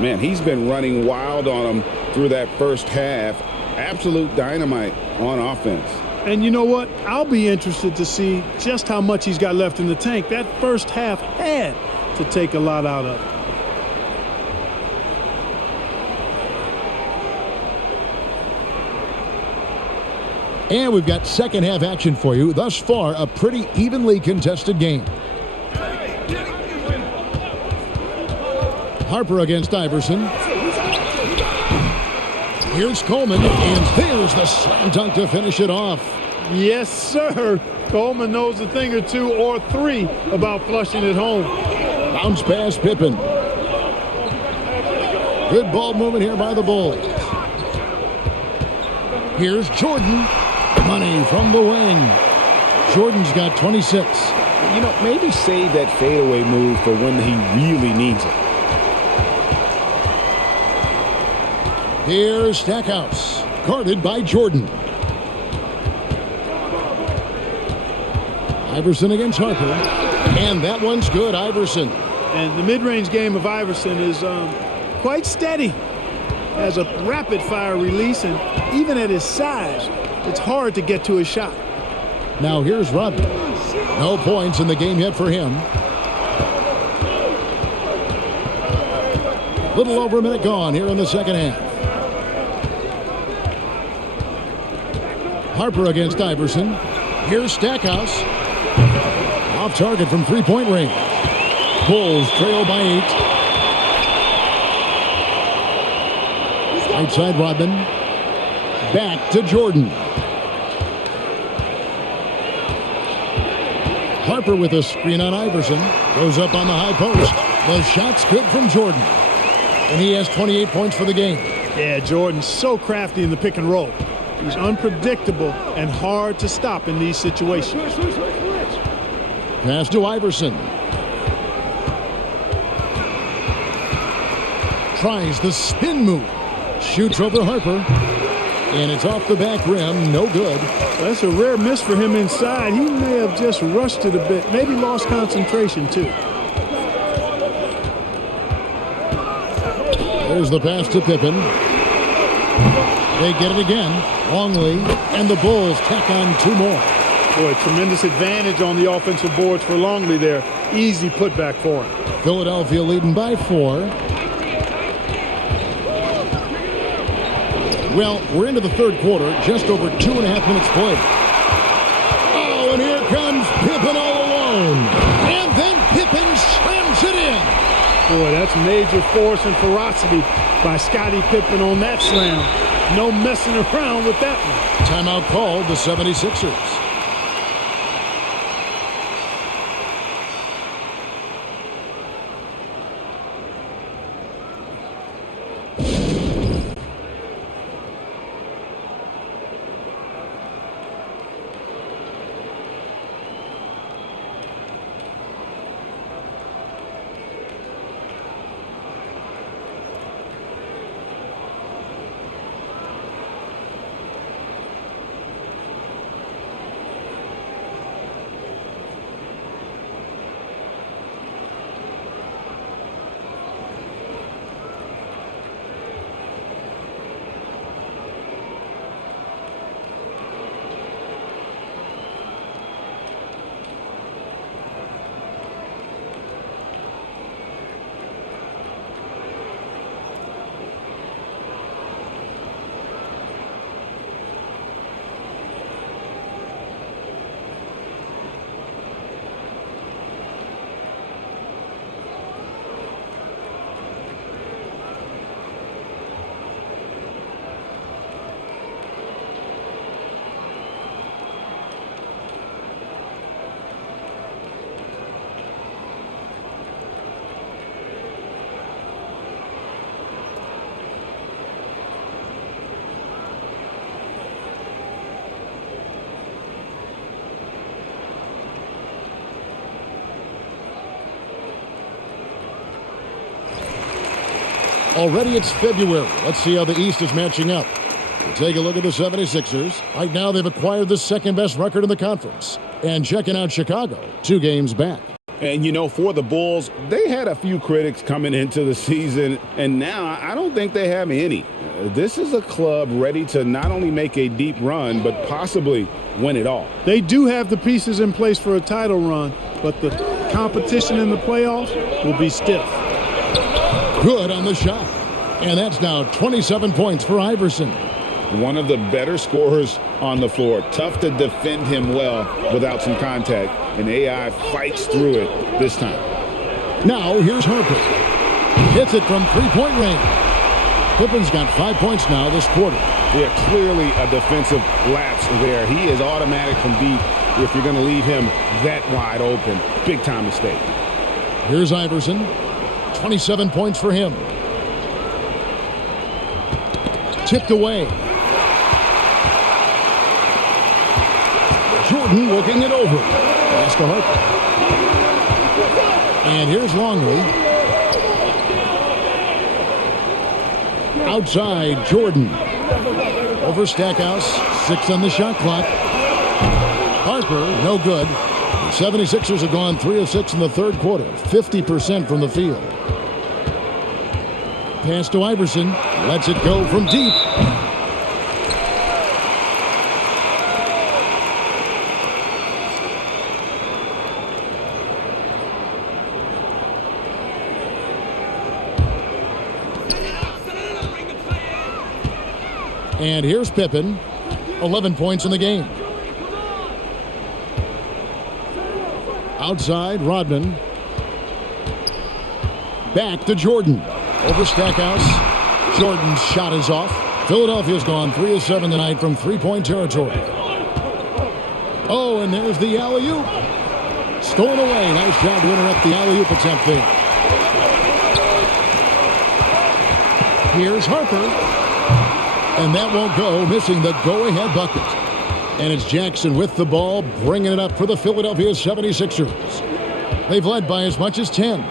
Man, he's been running wild on him through that first half. Absolute dynamite on offense. And you know what? I'll be interested to see just how much he's got left in the tank. That first half had to take a lot out of it. And we've got second half action for you. Thus far, a pretty evenly contested game. Harper against Iverson. Here's Coleman, and there's the slam dunk to finish it off. Yes, sir. Coleman knows a thing or two or three about flushing it home. Bounce pass, Pippen. Good ball movement here by the Bulls. Here's Jordan. Money from the wing. Jordan's got 26. You know, maybe save that fadeaway move for when he really needs it. Here's Stackhouse. Guarded by Jordan. Iverson against Harper. And that one's good, Iverson. And the mid-range game of Iverson is quite steady. Has a rapid-fire release, and even at his size, it's hard to get to his shot. Now here's Rodman. No points in the game yet for him. Little over a minute gone here in the second half. Harper against Iverson. Here's Stackhouse. Off target from three-point range. Bulls trail by 8. Right side Rodman. Back to Jordan. Harper with a screen on Iverson. Goes up on the high post. The shot's good from Jordan. And he has 28 points for the game. Yeah, Jordan's so crafty in the pick and roll. He's unpredictable and hard to stop in these situations. Pass to Iverson. Tries the spin move. Shoots over Harper. And it's off the back rim. No good. That's a rare miss for him inside. He may have just rushed it a bit. Maybe lost concentration, too. There's the pass to Pippen. They get it again. Longley. And the Bulls tack on 2 more. Boy, tremendous advantage on the offensive boards for Longley there. Easy putback for him. Philadelphia leading by 4. Well, we're into the third quarter, just over 2.5 minutes played. Oh, and here comes Pippen all alone. And then Pippen slams it in. Boy, that's major force and ferocity by Scottie Pippen on that slam. No messing around with that one. Timeout called the 76ers. Already it's February. Let's see how the East is matching up. We'll take a look at the 76ers. Right now they've acquired the second best record in the conference. And checking out Chicago, 2 games back. And, you know, for the Bulls, they had a few critics coming into the season, and now I don't think they have any. This is a club ready to not only make a deep run, but possibly win it all. They do have the pieces in place for a title run, but the competition in the playoffs will be stiff. Good on the shot. And that's now 27 points for Iverson. One of the better scorers on the floor. Tough to defend him well without some contact. And AI fights through it this time. Now here's Harper. Hits it from three-point range. Pippen's got 5 points now this quarter. Yeah, clearly a defensive lapse there. He is automatic from deep, if you're going to leave him that wide open. Big time mistake. Here's Iverson. 27 points for him. Tipped away. Jordan looking it over. Pass to Harper. And here's Longley. Outside, Jordan. Over Stackhouse. 6 on the shot clock. Harper, no good. The 76ers have gone 3 of 6 in the third quarter. 50% from the field. Pass to Iverson. Lets it go from deep. And here's Pippen. 11 points in the game. Outside, Rodman. Back to Jordan. Over Stackhouse. Jordan's shot is off. Philadelphia's gone 3 of 7 tonight from three-point territory. Oh, and there's the alley-oop. Stolen away. Nice job to interrupt the alley-oop attempt there. Here's Harper. And that won't go, missing the go-ahead bucket. And it's Jackson with the ball, bringing it up for the Philadelphia 76ers. They've led by as much as 10.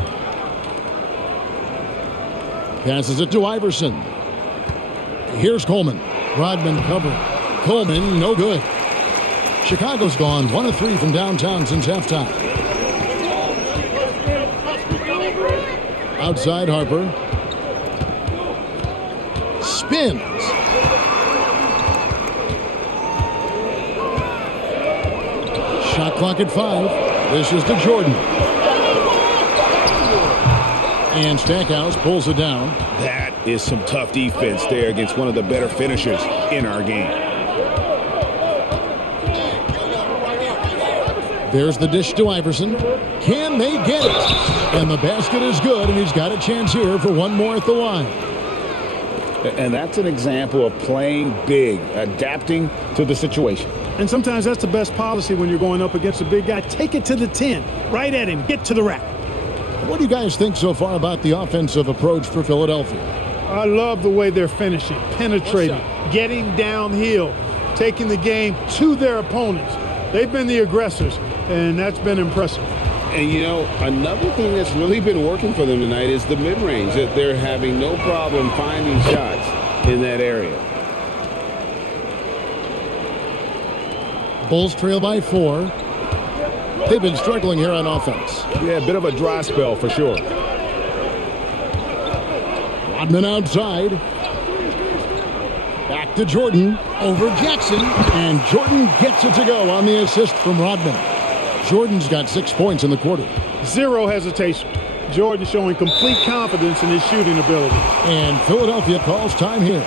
Passes it to Iverson. Here's Coleman. Rodman covering. Coleman, no good. Chicago's gone 1 of 3 from downtown since halftime. Outside, Harper. Spins. Shot clock at 5. This is to Jordan. And Stackhouse pulls it down. That is some tough defense there against one of the better finishers in our game. There's the dish to Iverson. Can they get it? And the basket is good, and he's got a chance here for one more at the line. And that's an example of playing big, adapting to the situation. And sometimes that's the best policy when you're going up against a big guy. Take it to the 10. Right at him. Get to the rack. What do you guys think so far about the offensive approach for Philadelphia? I love the way they're finishing, penetrating, getting downhill, taking the game to their opponents. They've been the aggressors, and that's been impressive. And, you know, another thing that's really been working for them tonight is the mid-range. That they're having no problem finding shots in that area. Bulls trail by 4. They've been struggling here on offense. Yeah, a bit of a dry spell for sure. Rodman outside. Back to Jordan. Over Jackson. And Jordan gets it to go on the assist from Rodman. Jordan's got 6 points in the quarter. Zero hesitation. Jordan showing complete confidence in his shooting ability. And Philadelphia calls time here.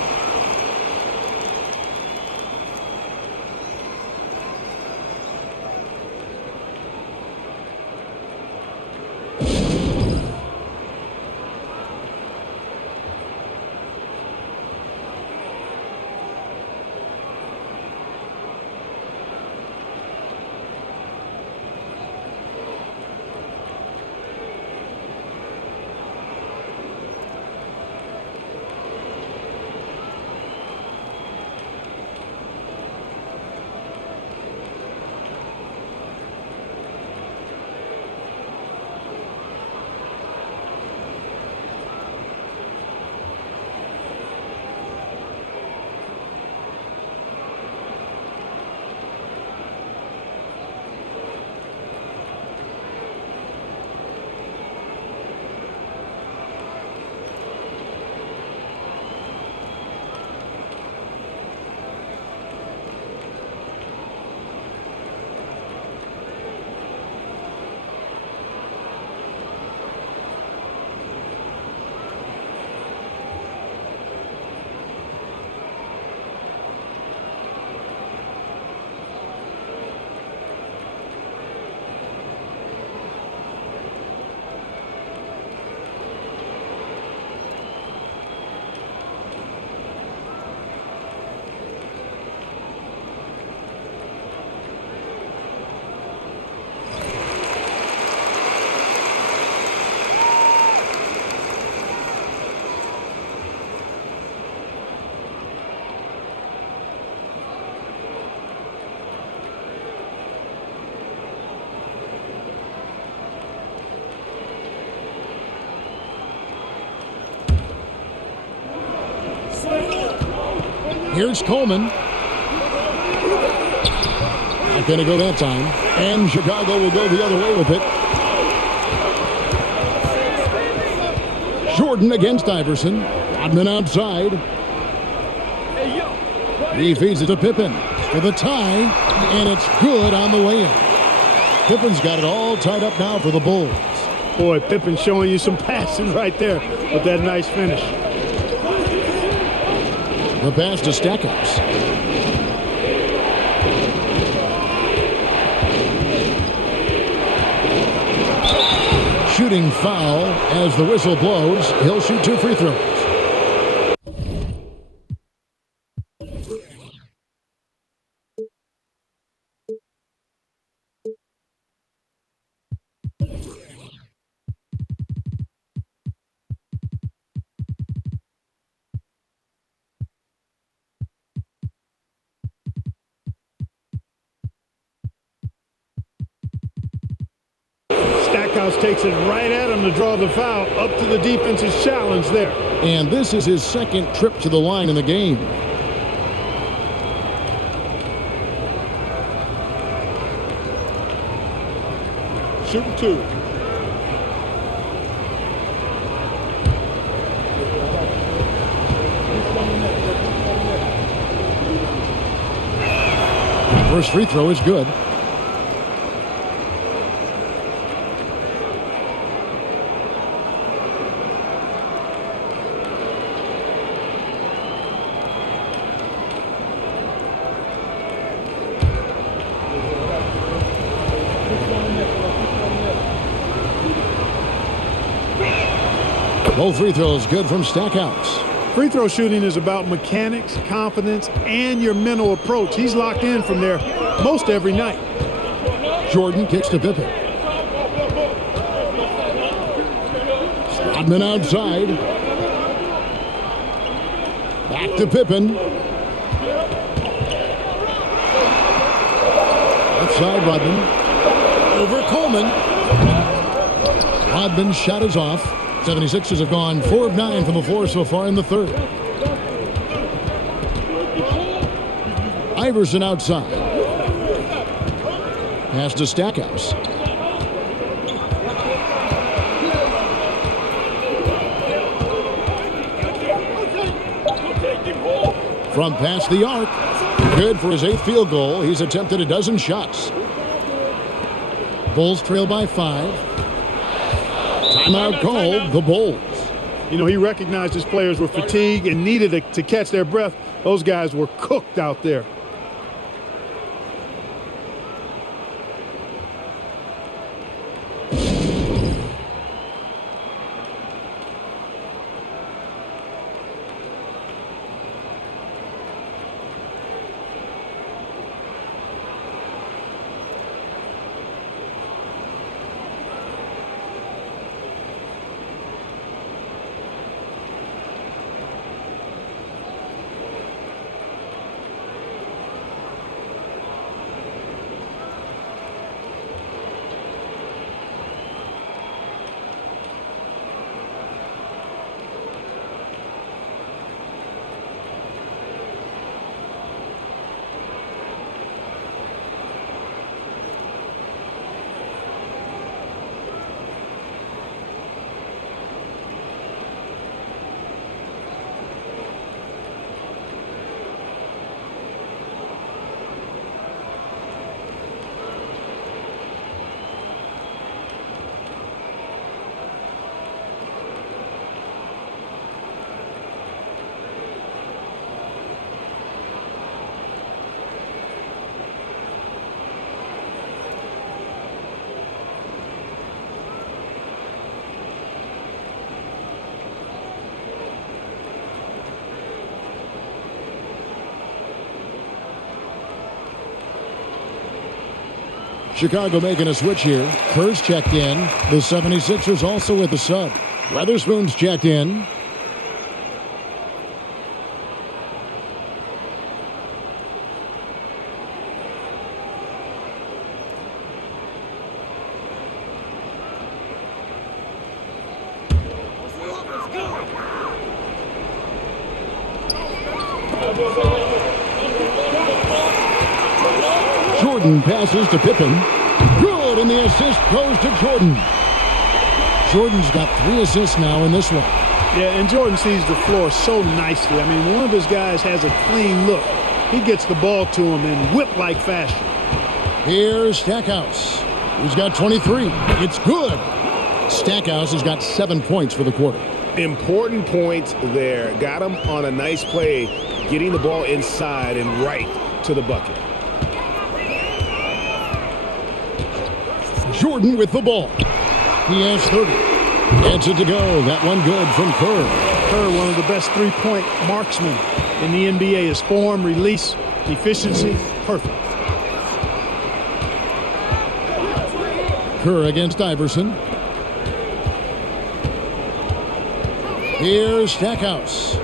Here's Coleman. Not going to go that time. And Chicago will go the other way with it. Jordan against Iverson. Rodman outside. He feeds it to Pippen for the tie, and it's good on the way in. Pippen's got it all tied up now for the Bulls. Boy, Pippen showing you some passing right there with that nice finish. The pass to Stackhouse. Shooting foul as the whistle blows. He'll shoot 2 free throws. Stackhouse takes it right at him to draw the foul. Up to the defense's challenge there. And this is his second trip to the line in the game. Shooting 2. First free throw is good. Both free throws good from Stackhouse. Free throw shooting is about mechanics, confidence, and your mental approach. He's locked in from there most every night. Jordan kicks to Pippen. Rodman outside. Back to Pippen. Left side, Rodman. Over Coleman. Rodman's shot is off. 76ers have gone 4 of 9 from the floor so far in the third. Iverson outside. Pass to Stackhouse. From past the arc. Good for his 8th field goal. He's attempted a dozen shots. Bulls trail by 5. Timeout called, the Bulls. You know, he recognized his players were fatigued and needed to catch their breath. Those guys were cooked out there. Chicago making a switch here. Kerr's checked in. The 76ers also with the sub. Weatherspoon's checked in. Jordan passes to Pippen. Good, and the assist goes to Jordan. Jordan's got 3 assists now in this one. Yeah, and Jordan sees the floor so nicely. I mean, when one of his guys has a clean look, he gets the ball to him in whip-like fashion. Here's Stackhouse. He's got 23. It's good. Stackhouse has got 7 points for the quarter. Important points there. Got him on a nice play, getting the ball inside and right to the bucket. Jordan with the ball. He has 30. Gets it to go. That one good from Kerr. Kerr, one of the best three-point marksmen in the NBA. His form, release, efficiency, perfect. Kerr against Iverson. Here's Stackhouse.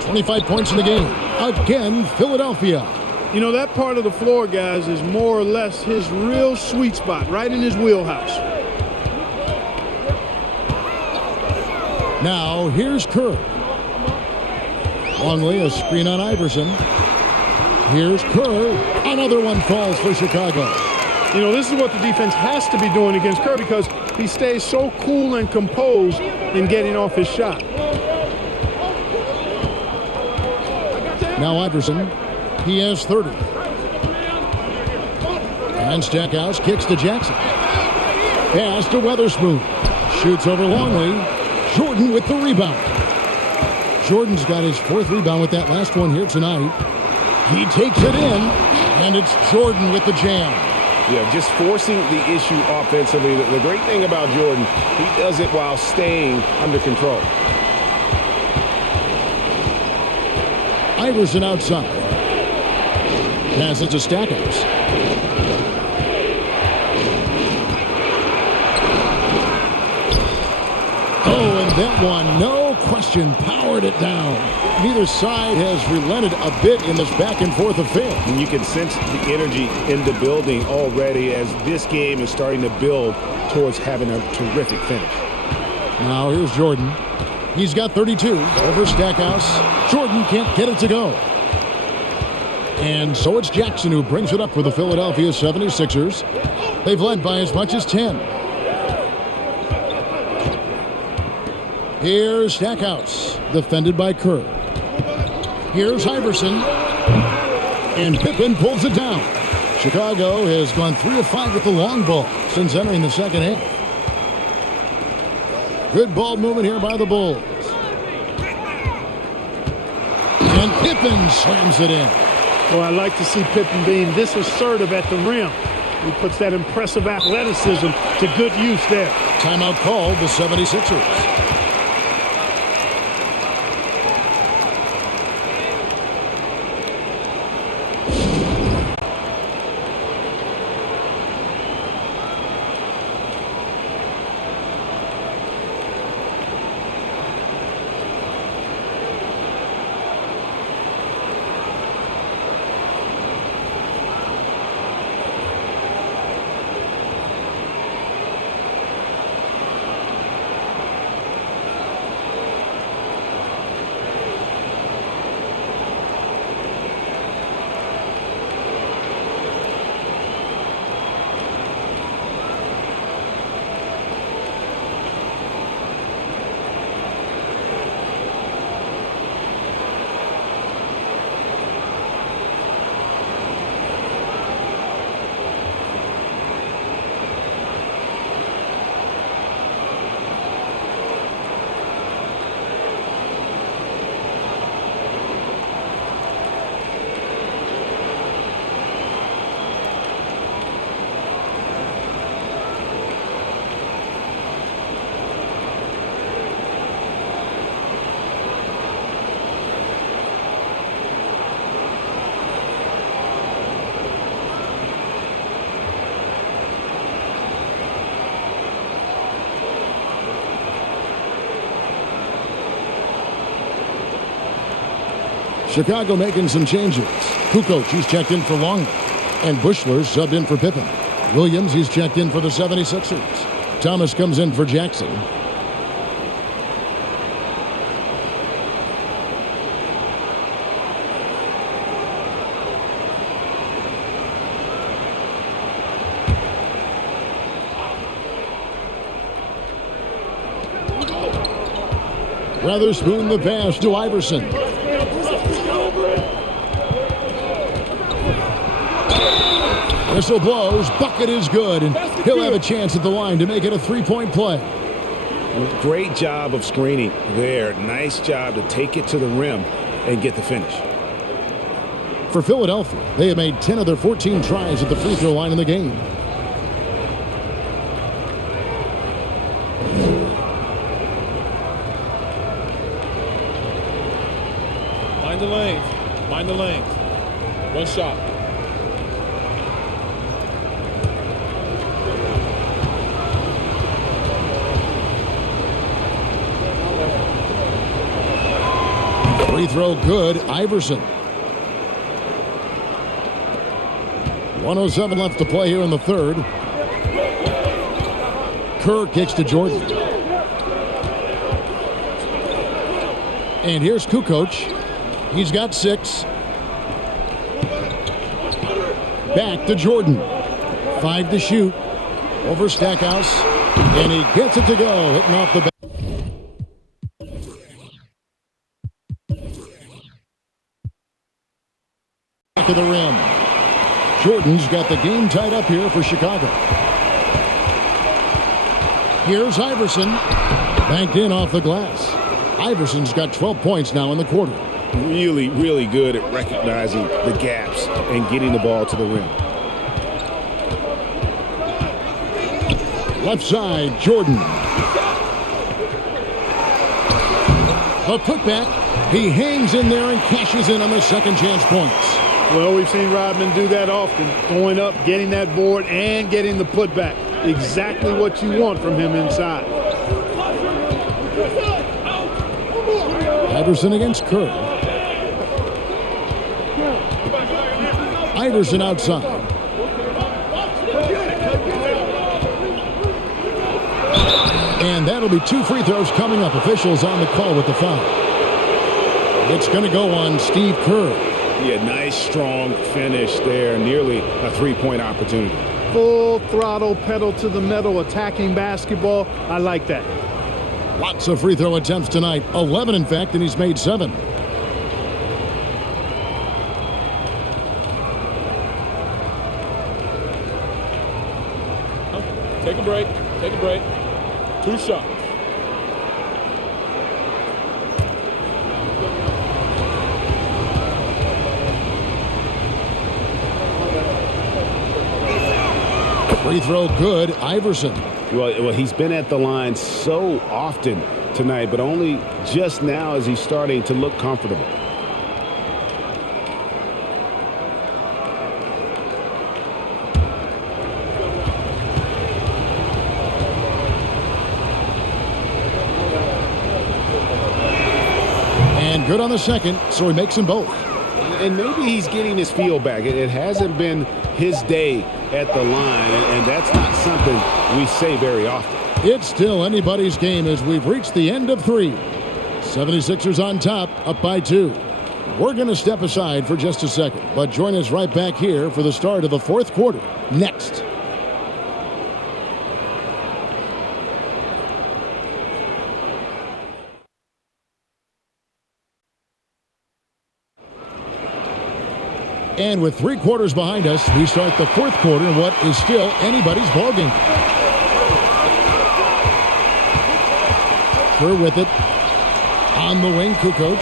25 points in the game. Again, Philadelphia. You know, that part of the floor, guys, is more or less his real sweet spot, right in his wheelhouse. Now, here's Kerr. Longley, a screen on Iverson. Here's Kerr. Another one falls for Chicago. You know, this is what the defense has to be doing against Kerr because he stays so cool and composed in getting off his shot. Now Iverson. He has 30. And Stackhouse kicks to Jackson. Pass to Weatherspoon. Shoots over Longley. Jordan with the rebound. Jordan's got his 4th rebound with that last one here tonight. He takes it in, and it's Jordan with the jam. Yeah, just forcing the issue offensively. The great thing about Jordan, he does it while staying under control. Iverson outside. Passes to Stackhouse. Oh, and that one, no question, powered it down. Neither side has relented a bit in this back-and-forth affair. And you can sense the energy in the building already as this game is starting to build towards having a terrific finish. Now here's Jordan. He's got 32 over Stackhouse. Jordan can't get it to go. And so it's Jackson who brings it up for the Philadelphia 76ers. They've led by as much as 10. Here's Stackhouse, defended by Kerr. Here's Iverson. And Pippen pulls it down. Chicago has gone 3 of 5 with the long ball since entering the second half. Good ball movement here by the Bulls. And Pippen slams it in. Well, I like to see Pippen being this assertive at the rim. He puts that impressive athleticism to good use there. Timeout called the 76ers. Chicago making some changes. Kukoc, he's checked in for Longley. And Bushler subbed in for Pippen. Williams, he's checked in for the 76ers. Thomas comes in for Jackson. Weatherspoon the pass to Iverson. Whistle blows. Bucket is good, and he'll have a chance at the line to make it a three-point play. Great job of screening there. Nice job to take it to the rim and get the finish. For Philadelphia, they have made 10 of their 14 tries at the free throw line in the game. Mind the lanes. Mind the lanes. One shot. Free throw good. Iverson. 1:07 left to play here in the third. Kerr kicks to Jordan. And here's Kukoc. He's got 6. Back to Jordan. 5 to shoot. Over Stackhouse. And he gets it to go. Hitting off the back. Back of the rim. Jordan's got the game tied up here for Chicago. Here's Iverson. Banked in off the glass. Iverson's got 12 points now in the quarter. Really, really good at recognizing the gaps and getting the ball to the rim. Left side, Jordan. A putback. He hangs in there and cashes in on the second chance points. Well, we've seen Rodman do that often, going up, getting that board, and getting the putback. Exactly what you want from him inside. Iverson against Kerr. Iverson outside. And that'll be 2 free throws coming up. Officials on the call with the foul. It's going to go on Steve Kerr. Yeah, nice, strong finish there. Nearly a three-point opportunity. Full throttle, pedal to the metal, attacking basketball. I like that. Lots of free throw attempts tonight. 11, in fact, and he's made 7. Take a break. Take a break. 2 shots. Free throw good. Iverson. Well, he's been at the line so often tonight, but only just now is he starting to look comfortable. And good on the second, so he makes them both. And maybe he's getting his feel back. It hasn't been his day at the line, and that's not something we say very often. It's still anybody's game as we've reached the end of 3. 76ers on top, up by 2. We're going to step aside for just a second, but join us right back here for the start of the 4th quarter. Next. And with 3 quarters behind us, we start the 4th quarter in what is still anybody's ballgame. Kerr with it. On the wing, Kukoc.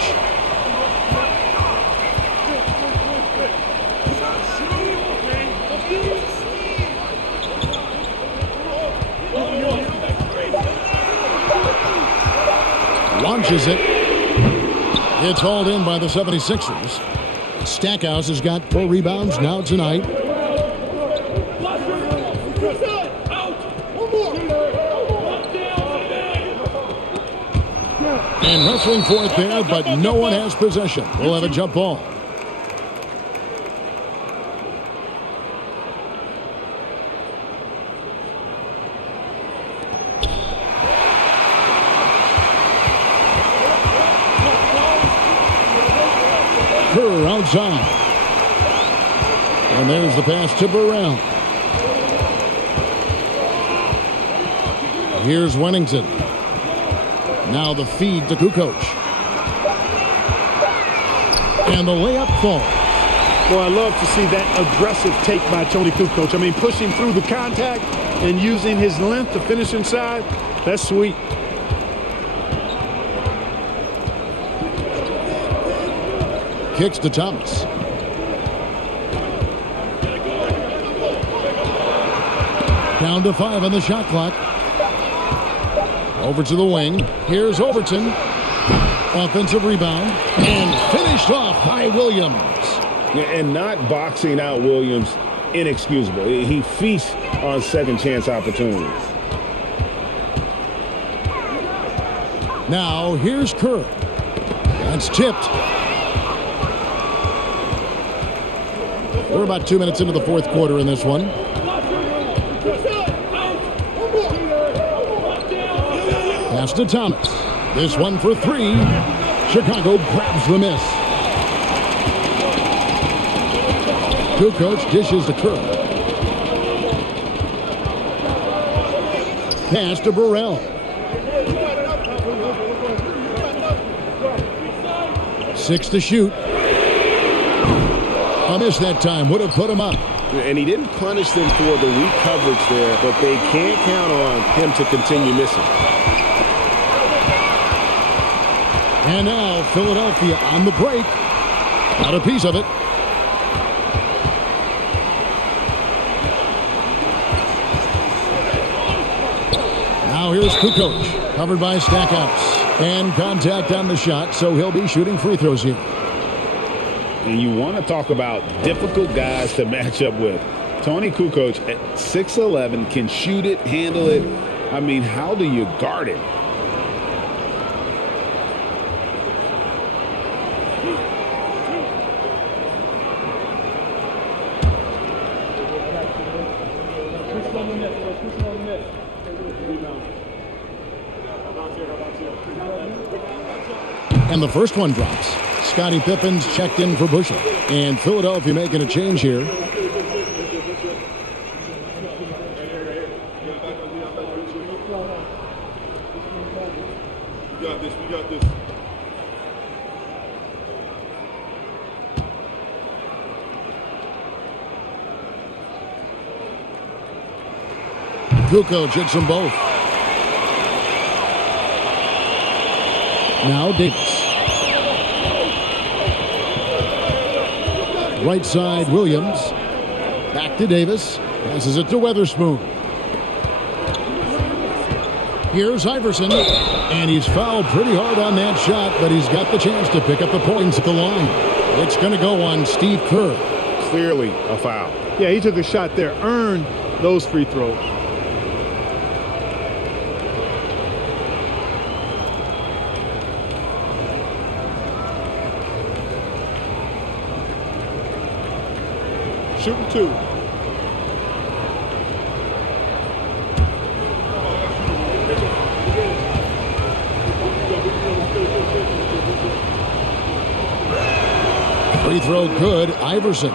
Launches it. It's hauled in by the 76ers. Stackhouse has got 4 rebounds now tonight. And wrestling for it there, but no one has possession. We'll have a jump ball. Kerr outside. And there's the pass to Burrell. Here's Wennington. Now the feed to Kukoc. And the layup falls. Well, I love to see that aggressive take by Tony Kukoc. I mean, pushing through the contact and using his length to finish inside. That's sweet. Kicks to Thomas. Down to 5 on the shot clock. Over to the wing. Here's Overton. Offensive rebound. And finished off by Williams. And not boxing out Williams, inexcusable. He feasts on second chance opportunities. Now here's Kerr. That's tipped. We're about 2 minutes into the fourth quarter in this one. Pass to Thomas. This one for 3. Chicago grabs the miss. Kukoc dishes to Kerr. Pass to Burrell. 6 to shoot. A miss that time. Would have put him up. And he didn't punish them for the weak coverage there, but they can't count on him to continue missing. And now Philadelphia on the break. Got a piece of it. Now here's Kukoc, covered by Stackhouse. And contact on the shot, so he'll be shooting free throws here. And you want to talk about difficult guys to match up with. Tony Kukoc at 6'11", can shoot it, handle it. I mean, how do you guard him? And the first one drops. Scottie Pippen's checked in for Busher. And Philadelphia making a change here. You got this. We got this. Kukoc hits them both. Now Davis. Right side, Williams. Back to Davis. Passes it to Weatherspoon. Here's Iverson. And he's fouled pretty hard on that shot, but he's got the chance to pick up the points at the line. It's going to go on Steve Kerr. Clearly a foul. Yeah, he took a shot there. Earned those free throws. Shooting 2. Free throw good, Iverson.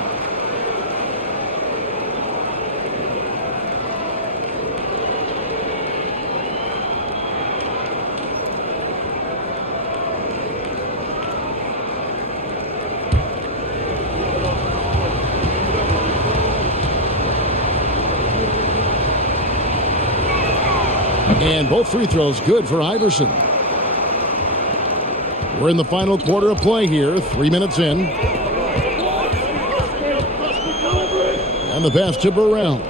And both free throws good for Iverson. We're in the final quarter of play here, 3 minutes in. And the pass to Burrell.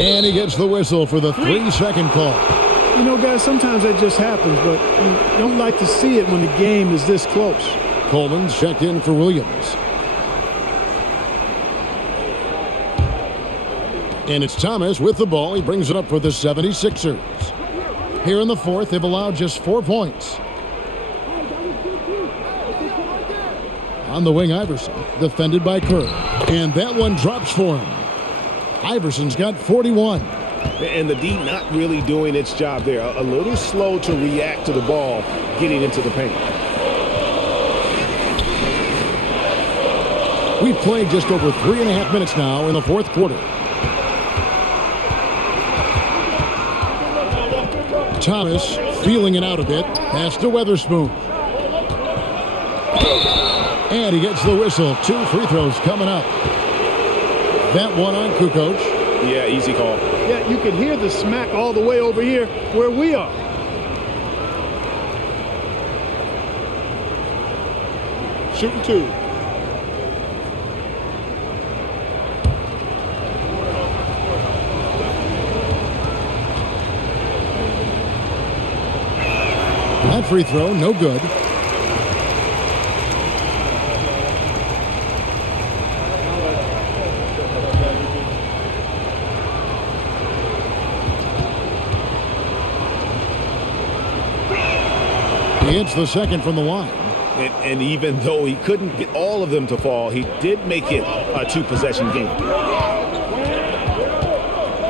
And he gets the whistle for the 3-second call. You know, guys, sometimes that just happens, but you don't like to see it when the game is this close. Coleman's checked in for Williams. And it's Thomas with the ball. He brings it up for the 76ers. Here in the fourth, they've allowed just 4 points. On the wing, Iverson, defended by Kerr. And that one drops for him. Iverson's got 41. And the D not really doing its job there. A little slow to react to the ball getting into the paint. We've played just over 3.5 minutes now in the fourth quarter. Thomas feeling it out a bit. Pass to Weatherspoon. And he gets the whistle. 2 free throws coming up. That one on Kukoc. Yeah, easy call. Yeah, you can hear the smack all the way over here where we are. Shooting 2. That free throw, no good. He hits the second from the line. And even though he couldn't get all of them to fall, he did make it a 2-possession game.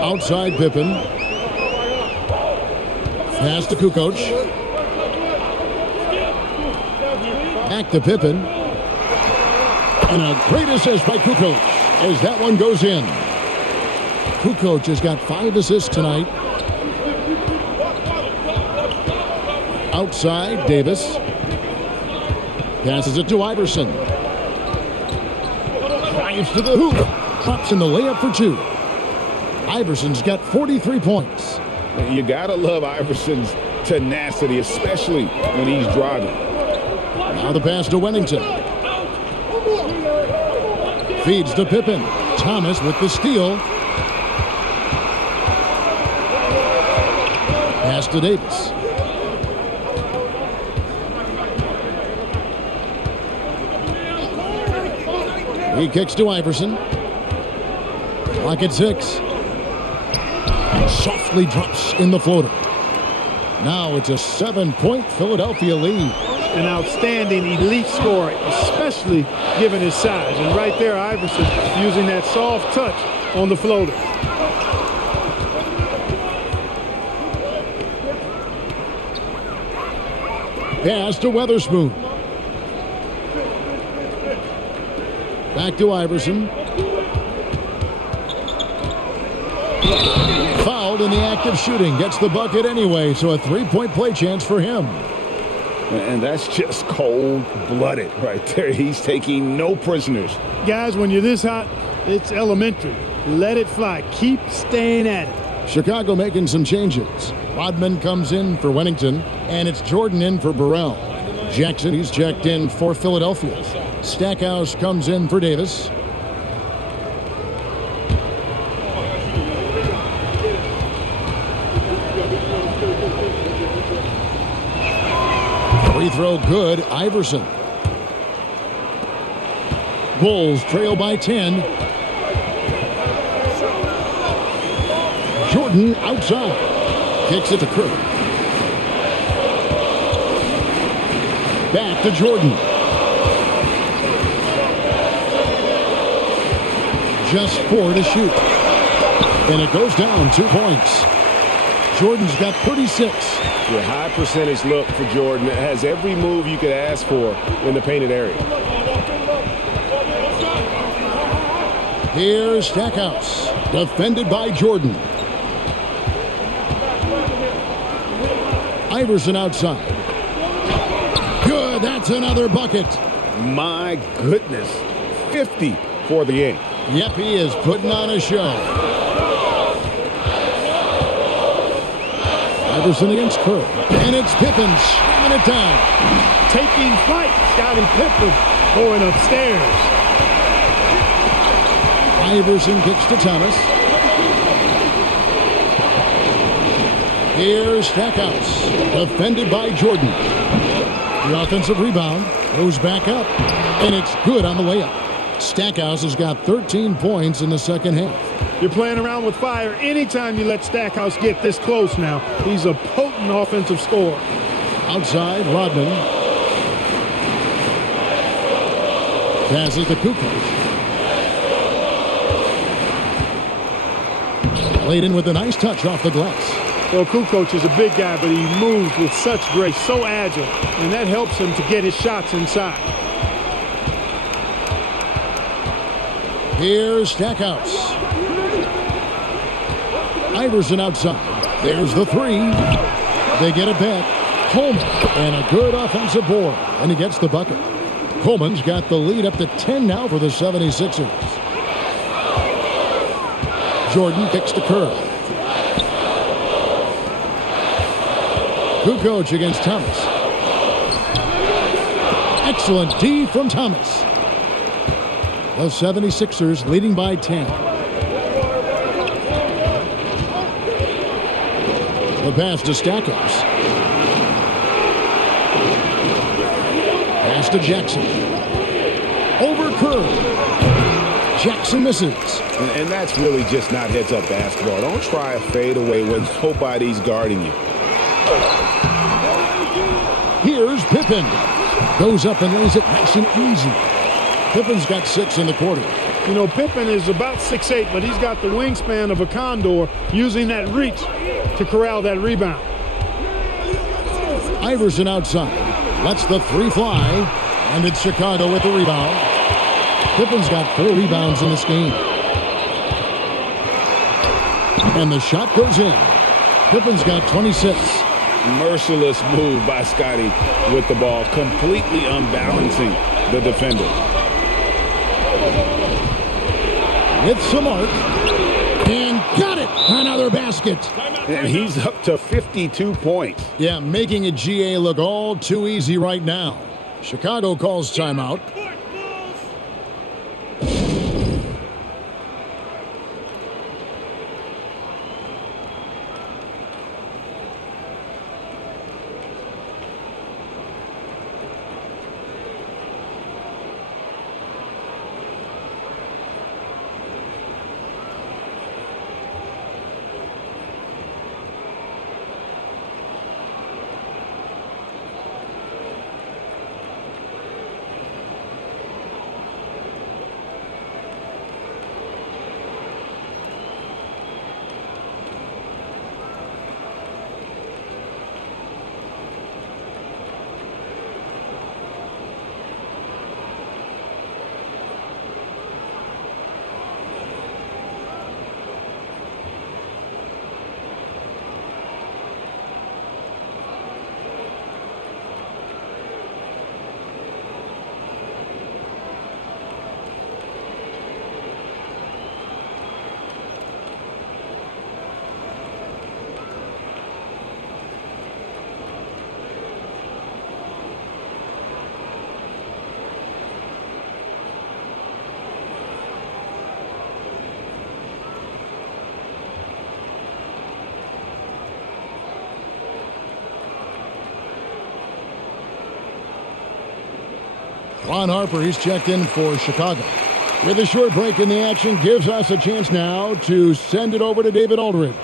Outside Pippen. Pass to Kukoc. Back to Pippen. And a great assist by Kukoc as that one goes in. Kukoc has got 5 assists tonight. Outside, Davis. Passes it to Iverson. Drives to the hoop. Drops in the layup for 2. Iverson's got 43 points. You gotta love Iverson's tenacity, especially when he's driving. Now the pass to Wennington. Feeds to Pippen. Thomas with the steal. Pass to Davis. He kicks to Iverson. Clock at 6. Softly drops in the floater. Now it's a 7-point Philadelphia lead. An outstanding elite scorer, especially given his size. And right there, Iverson using that soft touch on the floater. Pass to Weatherspoon. Back to Iverson. Fouled in the act of shooting. Gets the bucket anyway, so a 3-point play chance for him. And that's just cold-blooded right there. He's taking no prisoners. Guys, when you're this hot, it's elementary. Let it fly. Keep staying at it. Chicago making some changes. Rodman comes in for Wennington, and it's Jordan in for Burrell. Jackson, he's checked in for Philadelphia. Stackhouse comes in for Davis. Free throw good, Iverson. Bulls trail by 10. Jordan outside. Kicks it to Kirk. Back to Jordan. Just 4 to shoot. And it goes down 2 points. Jordan's got 36. Your high percentage look for Jordan. It has every move you could ask for in the painted area. Here's Stackhouse. Defended by Jordan. Iverson outside. Good, that's another bucket. My goodness. 50 for the game. Yep, he is putting on a show. Iverson against Kerr. And it's Pippen slamming it down. Taking flight, Scottie Pippen going upstairs. Iverson kicks to Thomas. Here's Stackhouse. Defended by Jordan. The offensive rebound goes back up. And it's good on the way up. Stackhouse has got 13 points in the second half. You're playing around with fire anytime you let Stackhouse get this close now. He's a potent offensive scorer. Outside, Rodman. Passes to Kukoc. Laid in with a nice touch off the glass. Well, Kukoc is a big guy, but he moves with such grace, so agile, and that helps him to get his shots inside. Here's Stackhouse. Iverson outside. There's the 3. They get it back. Coleman, and a good offensive board, and he gets the bucket. Coleman's got the lead up to 10 now for the 76ers. Jordan kicks to Kerr. Kukoc against Thomas. Excellent D from Thomas. The 76ers leading by 10. The pass to Stackhouse. Pass to Jackson. Over Kerr. Jackson misses. And that's really just not heads-up basketball. Don't try a fadeaway when nobody's guarding you. Here's Pippen. Goes up and lays it nice and easy. Pippen's got 6 in the quarter. You know, Pippen is about 6'8", but he's got the wingspan of a condor, using that reach to corral that rebound. Iverson outside. Lets the 3 fly. And it's Chicago with the rebound. Pippen's got 4 rebounds in this game. And the shot goes in. Pippen's got 26. Merciless move by Scotty with the ball, completely unbalancing the defender. With some arc. And got it. Another basket. And he's up to 52 points. Yeah, making a GA look all too easy right now. Chicago calls timeout. Ron Harper, he's checked in for Chicago. With a short break in the action, gives us a chance now to send it over to David Aldridge.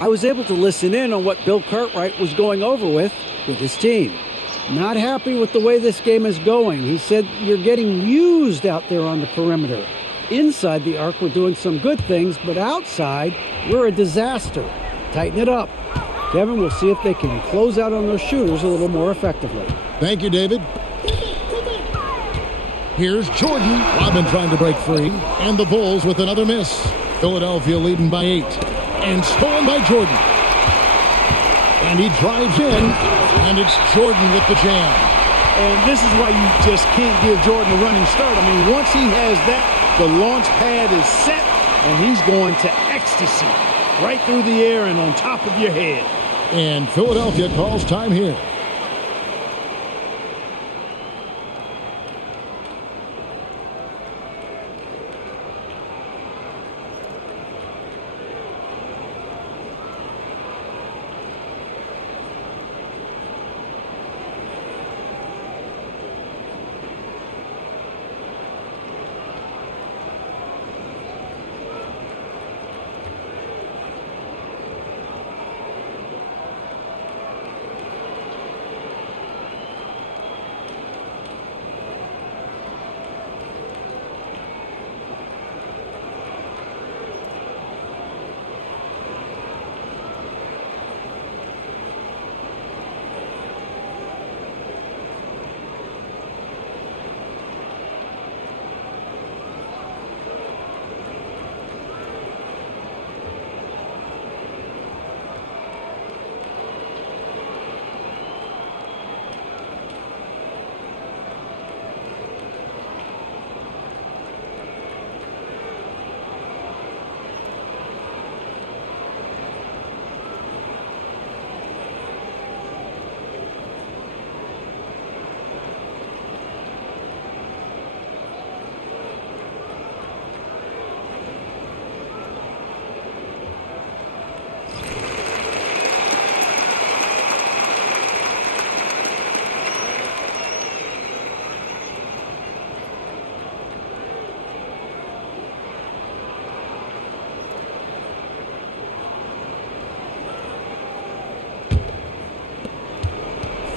I was able to listen in on what Bill Cartwright was going over with his team. Not happy with the way this game is going. He said, you're getting used out there on the perimeter. Inside the arc, we're doing some good things, but outside, we're a disaster. Tighten it up. Kevin, we'll see if they can close out on those shooters a little more effectively. Thank you, David. Here's Jordan. Robin trying to break free. And the Bulls with another miss. Philadelphia leading by 8. And stolen by Jordan. And he drives in. And it's Jordan with the jam. And this is why you just can't give Jordan a running start. I mean, once he has that, the launch pad is set, and he's going to ecstasy. Right through the air and on top of your head. And Philadelphia calls time here.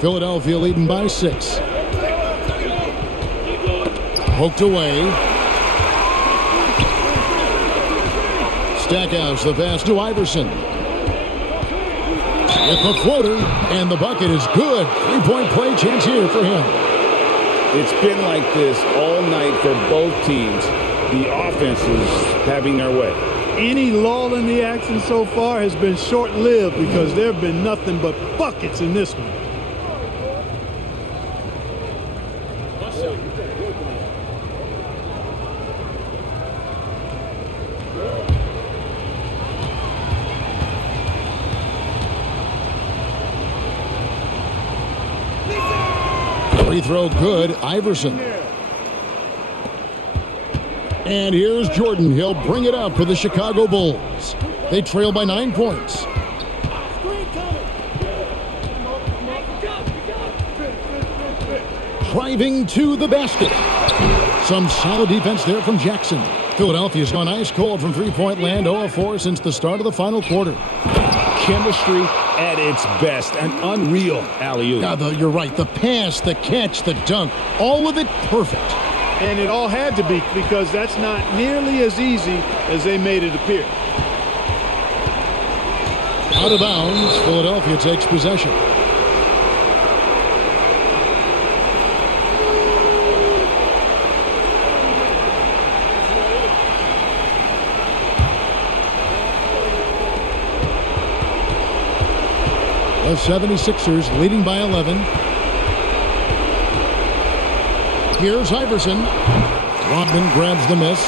Philadelphia leading by 6. Poked away. Stackhouse, the pass to Iverson. With the floater, and the bucket is good. 3-point play chance here for him. It's been like this all night for both teams. The offenses having their way. Any lull in the action so far has been short-lived because there have been nothing but buckets in this one. Free throw good, Iverson. And here's Jordan. He'll bring it up for the Chicago Bulls. They trail by 9 points. Driving to the basket. Some solid defense there from Jackson. Philadelphia's gone ice cold from three-point land, 0 of 4 since the start of the final quarter. Chemistry at its best. An unreal alley-oop. You're right. The pass, the catch, the dunk, all of it perfect. And it all had to be, because that's not nearly as easy as they made it appear. Out of bounds, Philadelphia takes possession. The 76ers leading by 11. Here's Iverson. Rodman grabs the miss.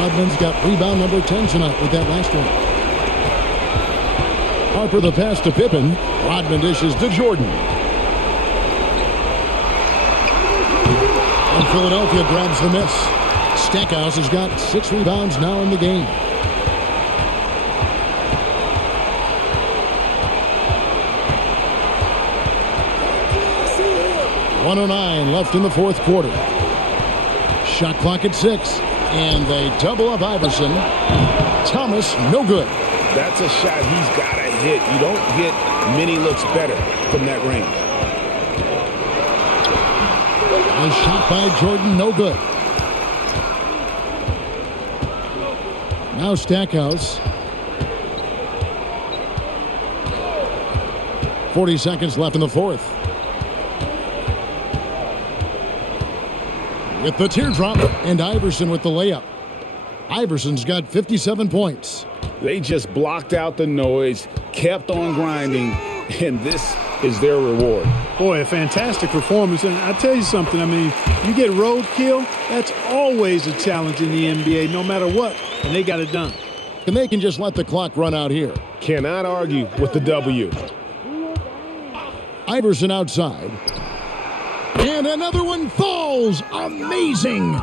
Rodman's got rebound number 10 tonight with that last one. Harper the pass to Pippen. Rodman dishes to Jordan. And Philadelphia grabs the miss. Stackhouse has got 6 rebounds now in the game. .109 left in the fourth quarter. Shot clock at 6. And they double up Iverson. Thomas, no good. That's a shot he's got to hit. You don't get many looks better from that range. A shot by Jordan, no good. Now Stackhouse. 40 seconds left in the fourth. With the teardrop, and Iverson with the layup. Iverson's got 57 points. They just blocked out the noise, kept on grinding, and this is their reward. Boy, a fantastic performance. And I tell you something, I mean, you get roadkill, that's always a challenge in the NBA, no matter what, and they got it done. And they can just let the clock run out here. Cannot argue with the W. Iverson outside. And another one falls. Amazing.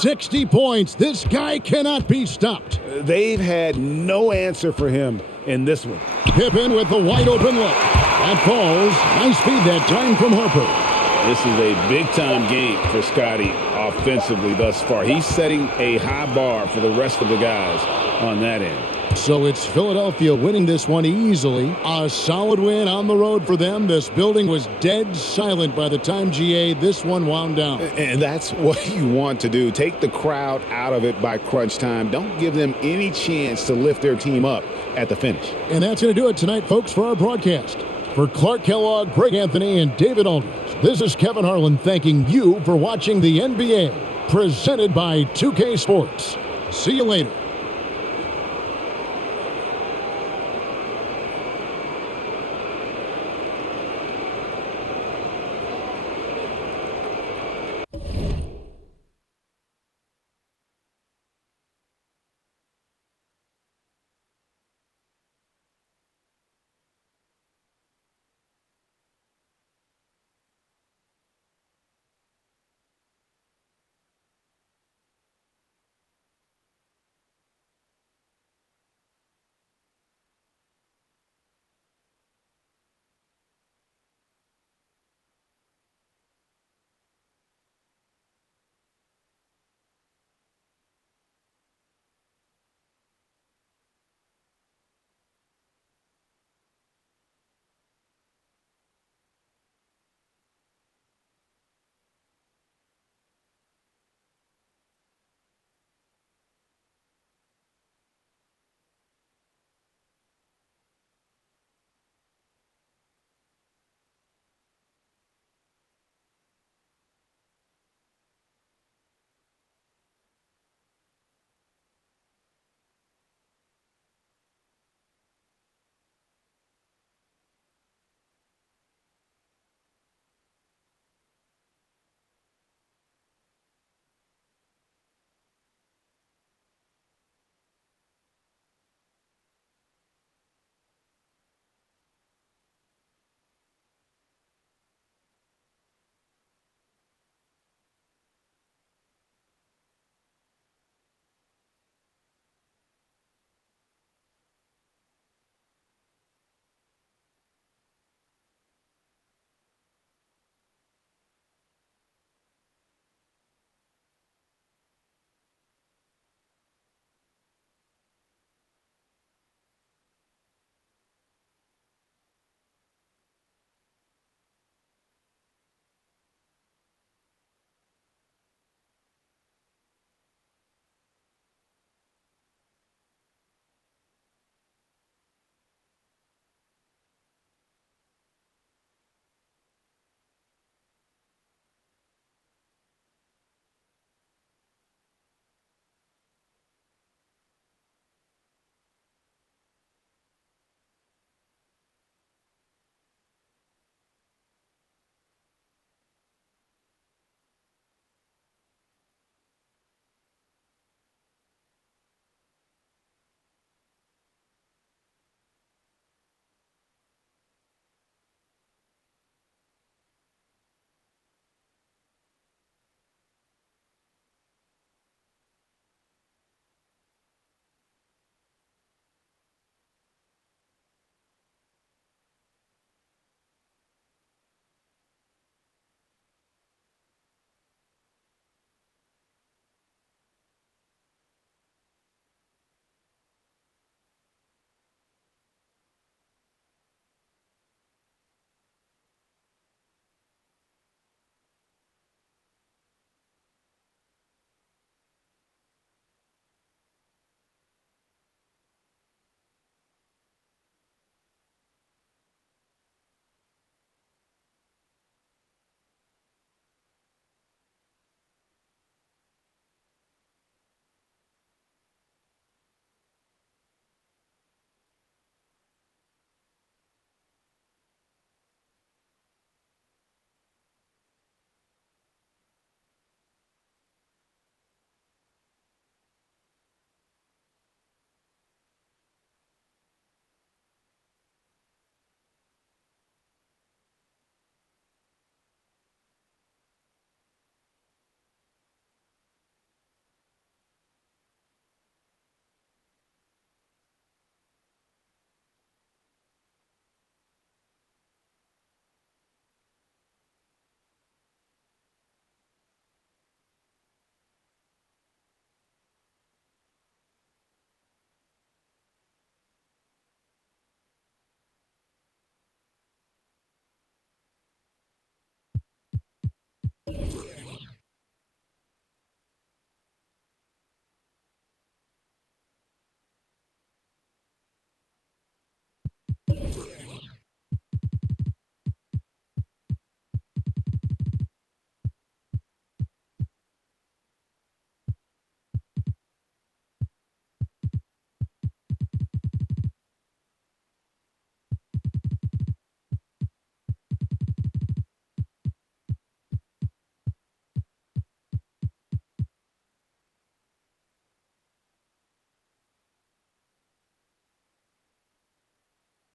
60 points. This guy cannot be stopped. They've had no answer for him in this one. Pippen with the wide open look. That falls. Nice speed that time from Harper. This is a big-time game for Scotty offensively thus far. He's setting a high bar for the rest of the guys on that end. So it's Philadelphia winning this one easily. A solid win on the road for them. This building was dead silent by the time this one wound down. And that's what you want to do. Take the crowd out of it by crunch time. Don't give them any chance to lift their team up at the finish. And that's going to do it tonight, folks, for our broadcast. For Clark Kellogg, Greg Anthony, and David Aldridge, this is Kevin Harlan thanking you for watching the NBA, presented by 2K Sports. See you later.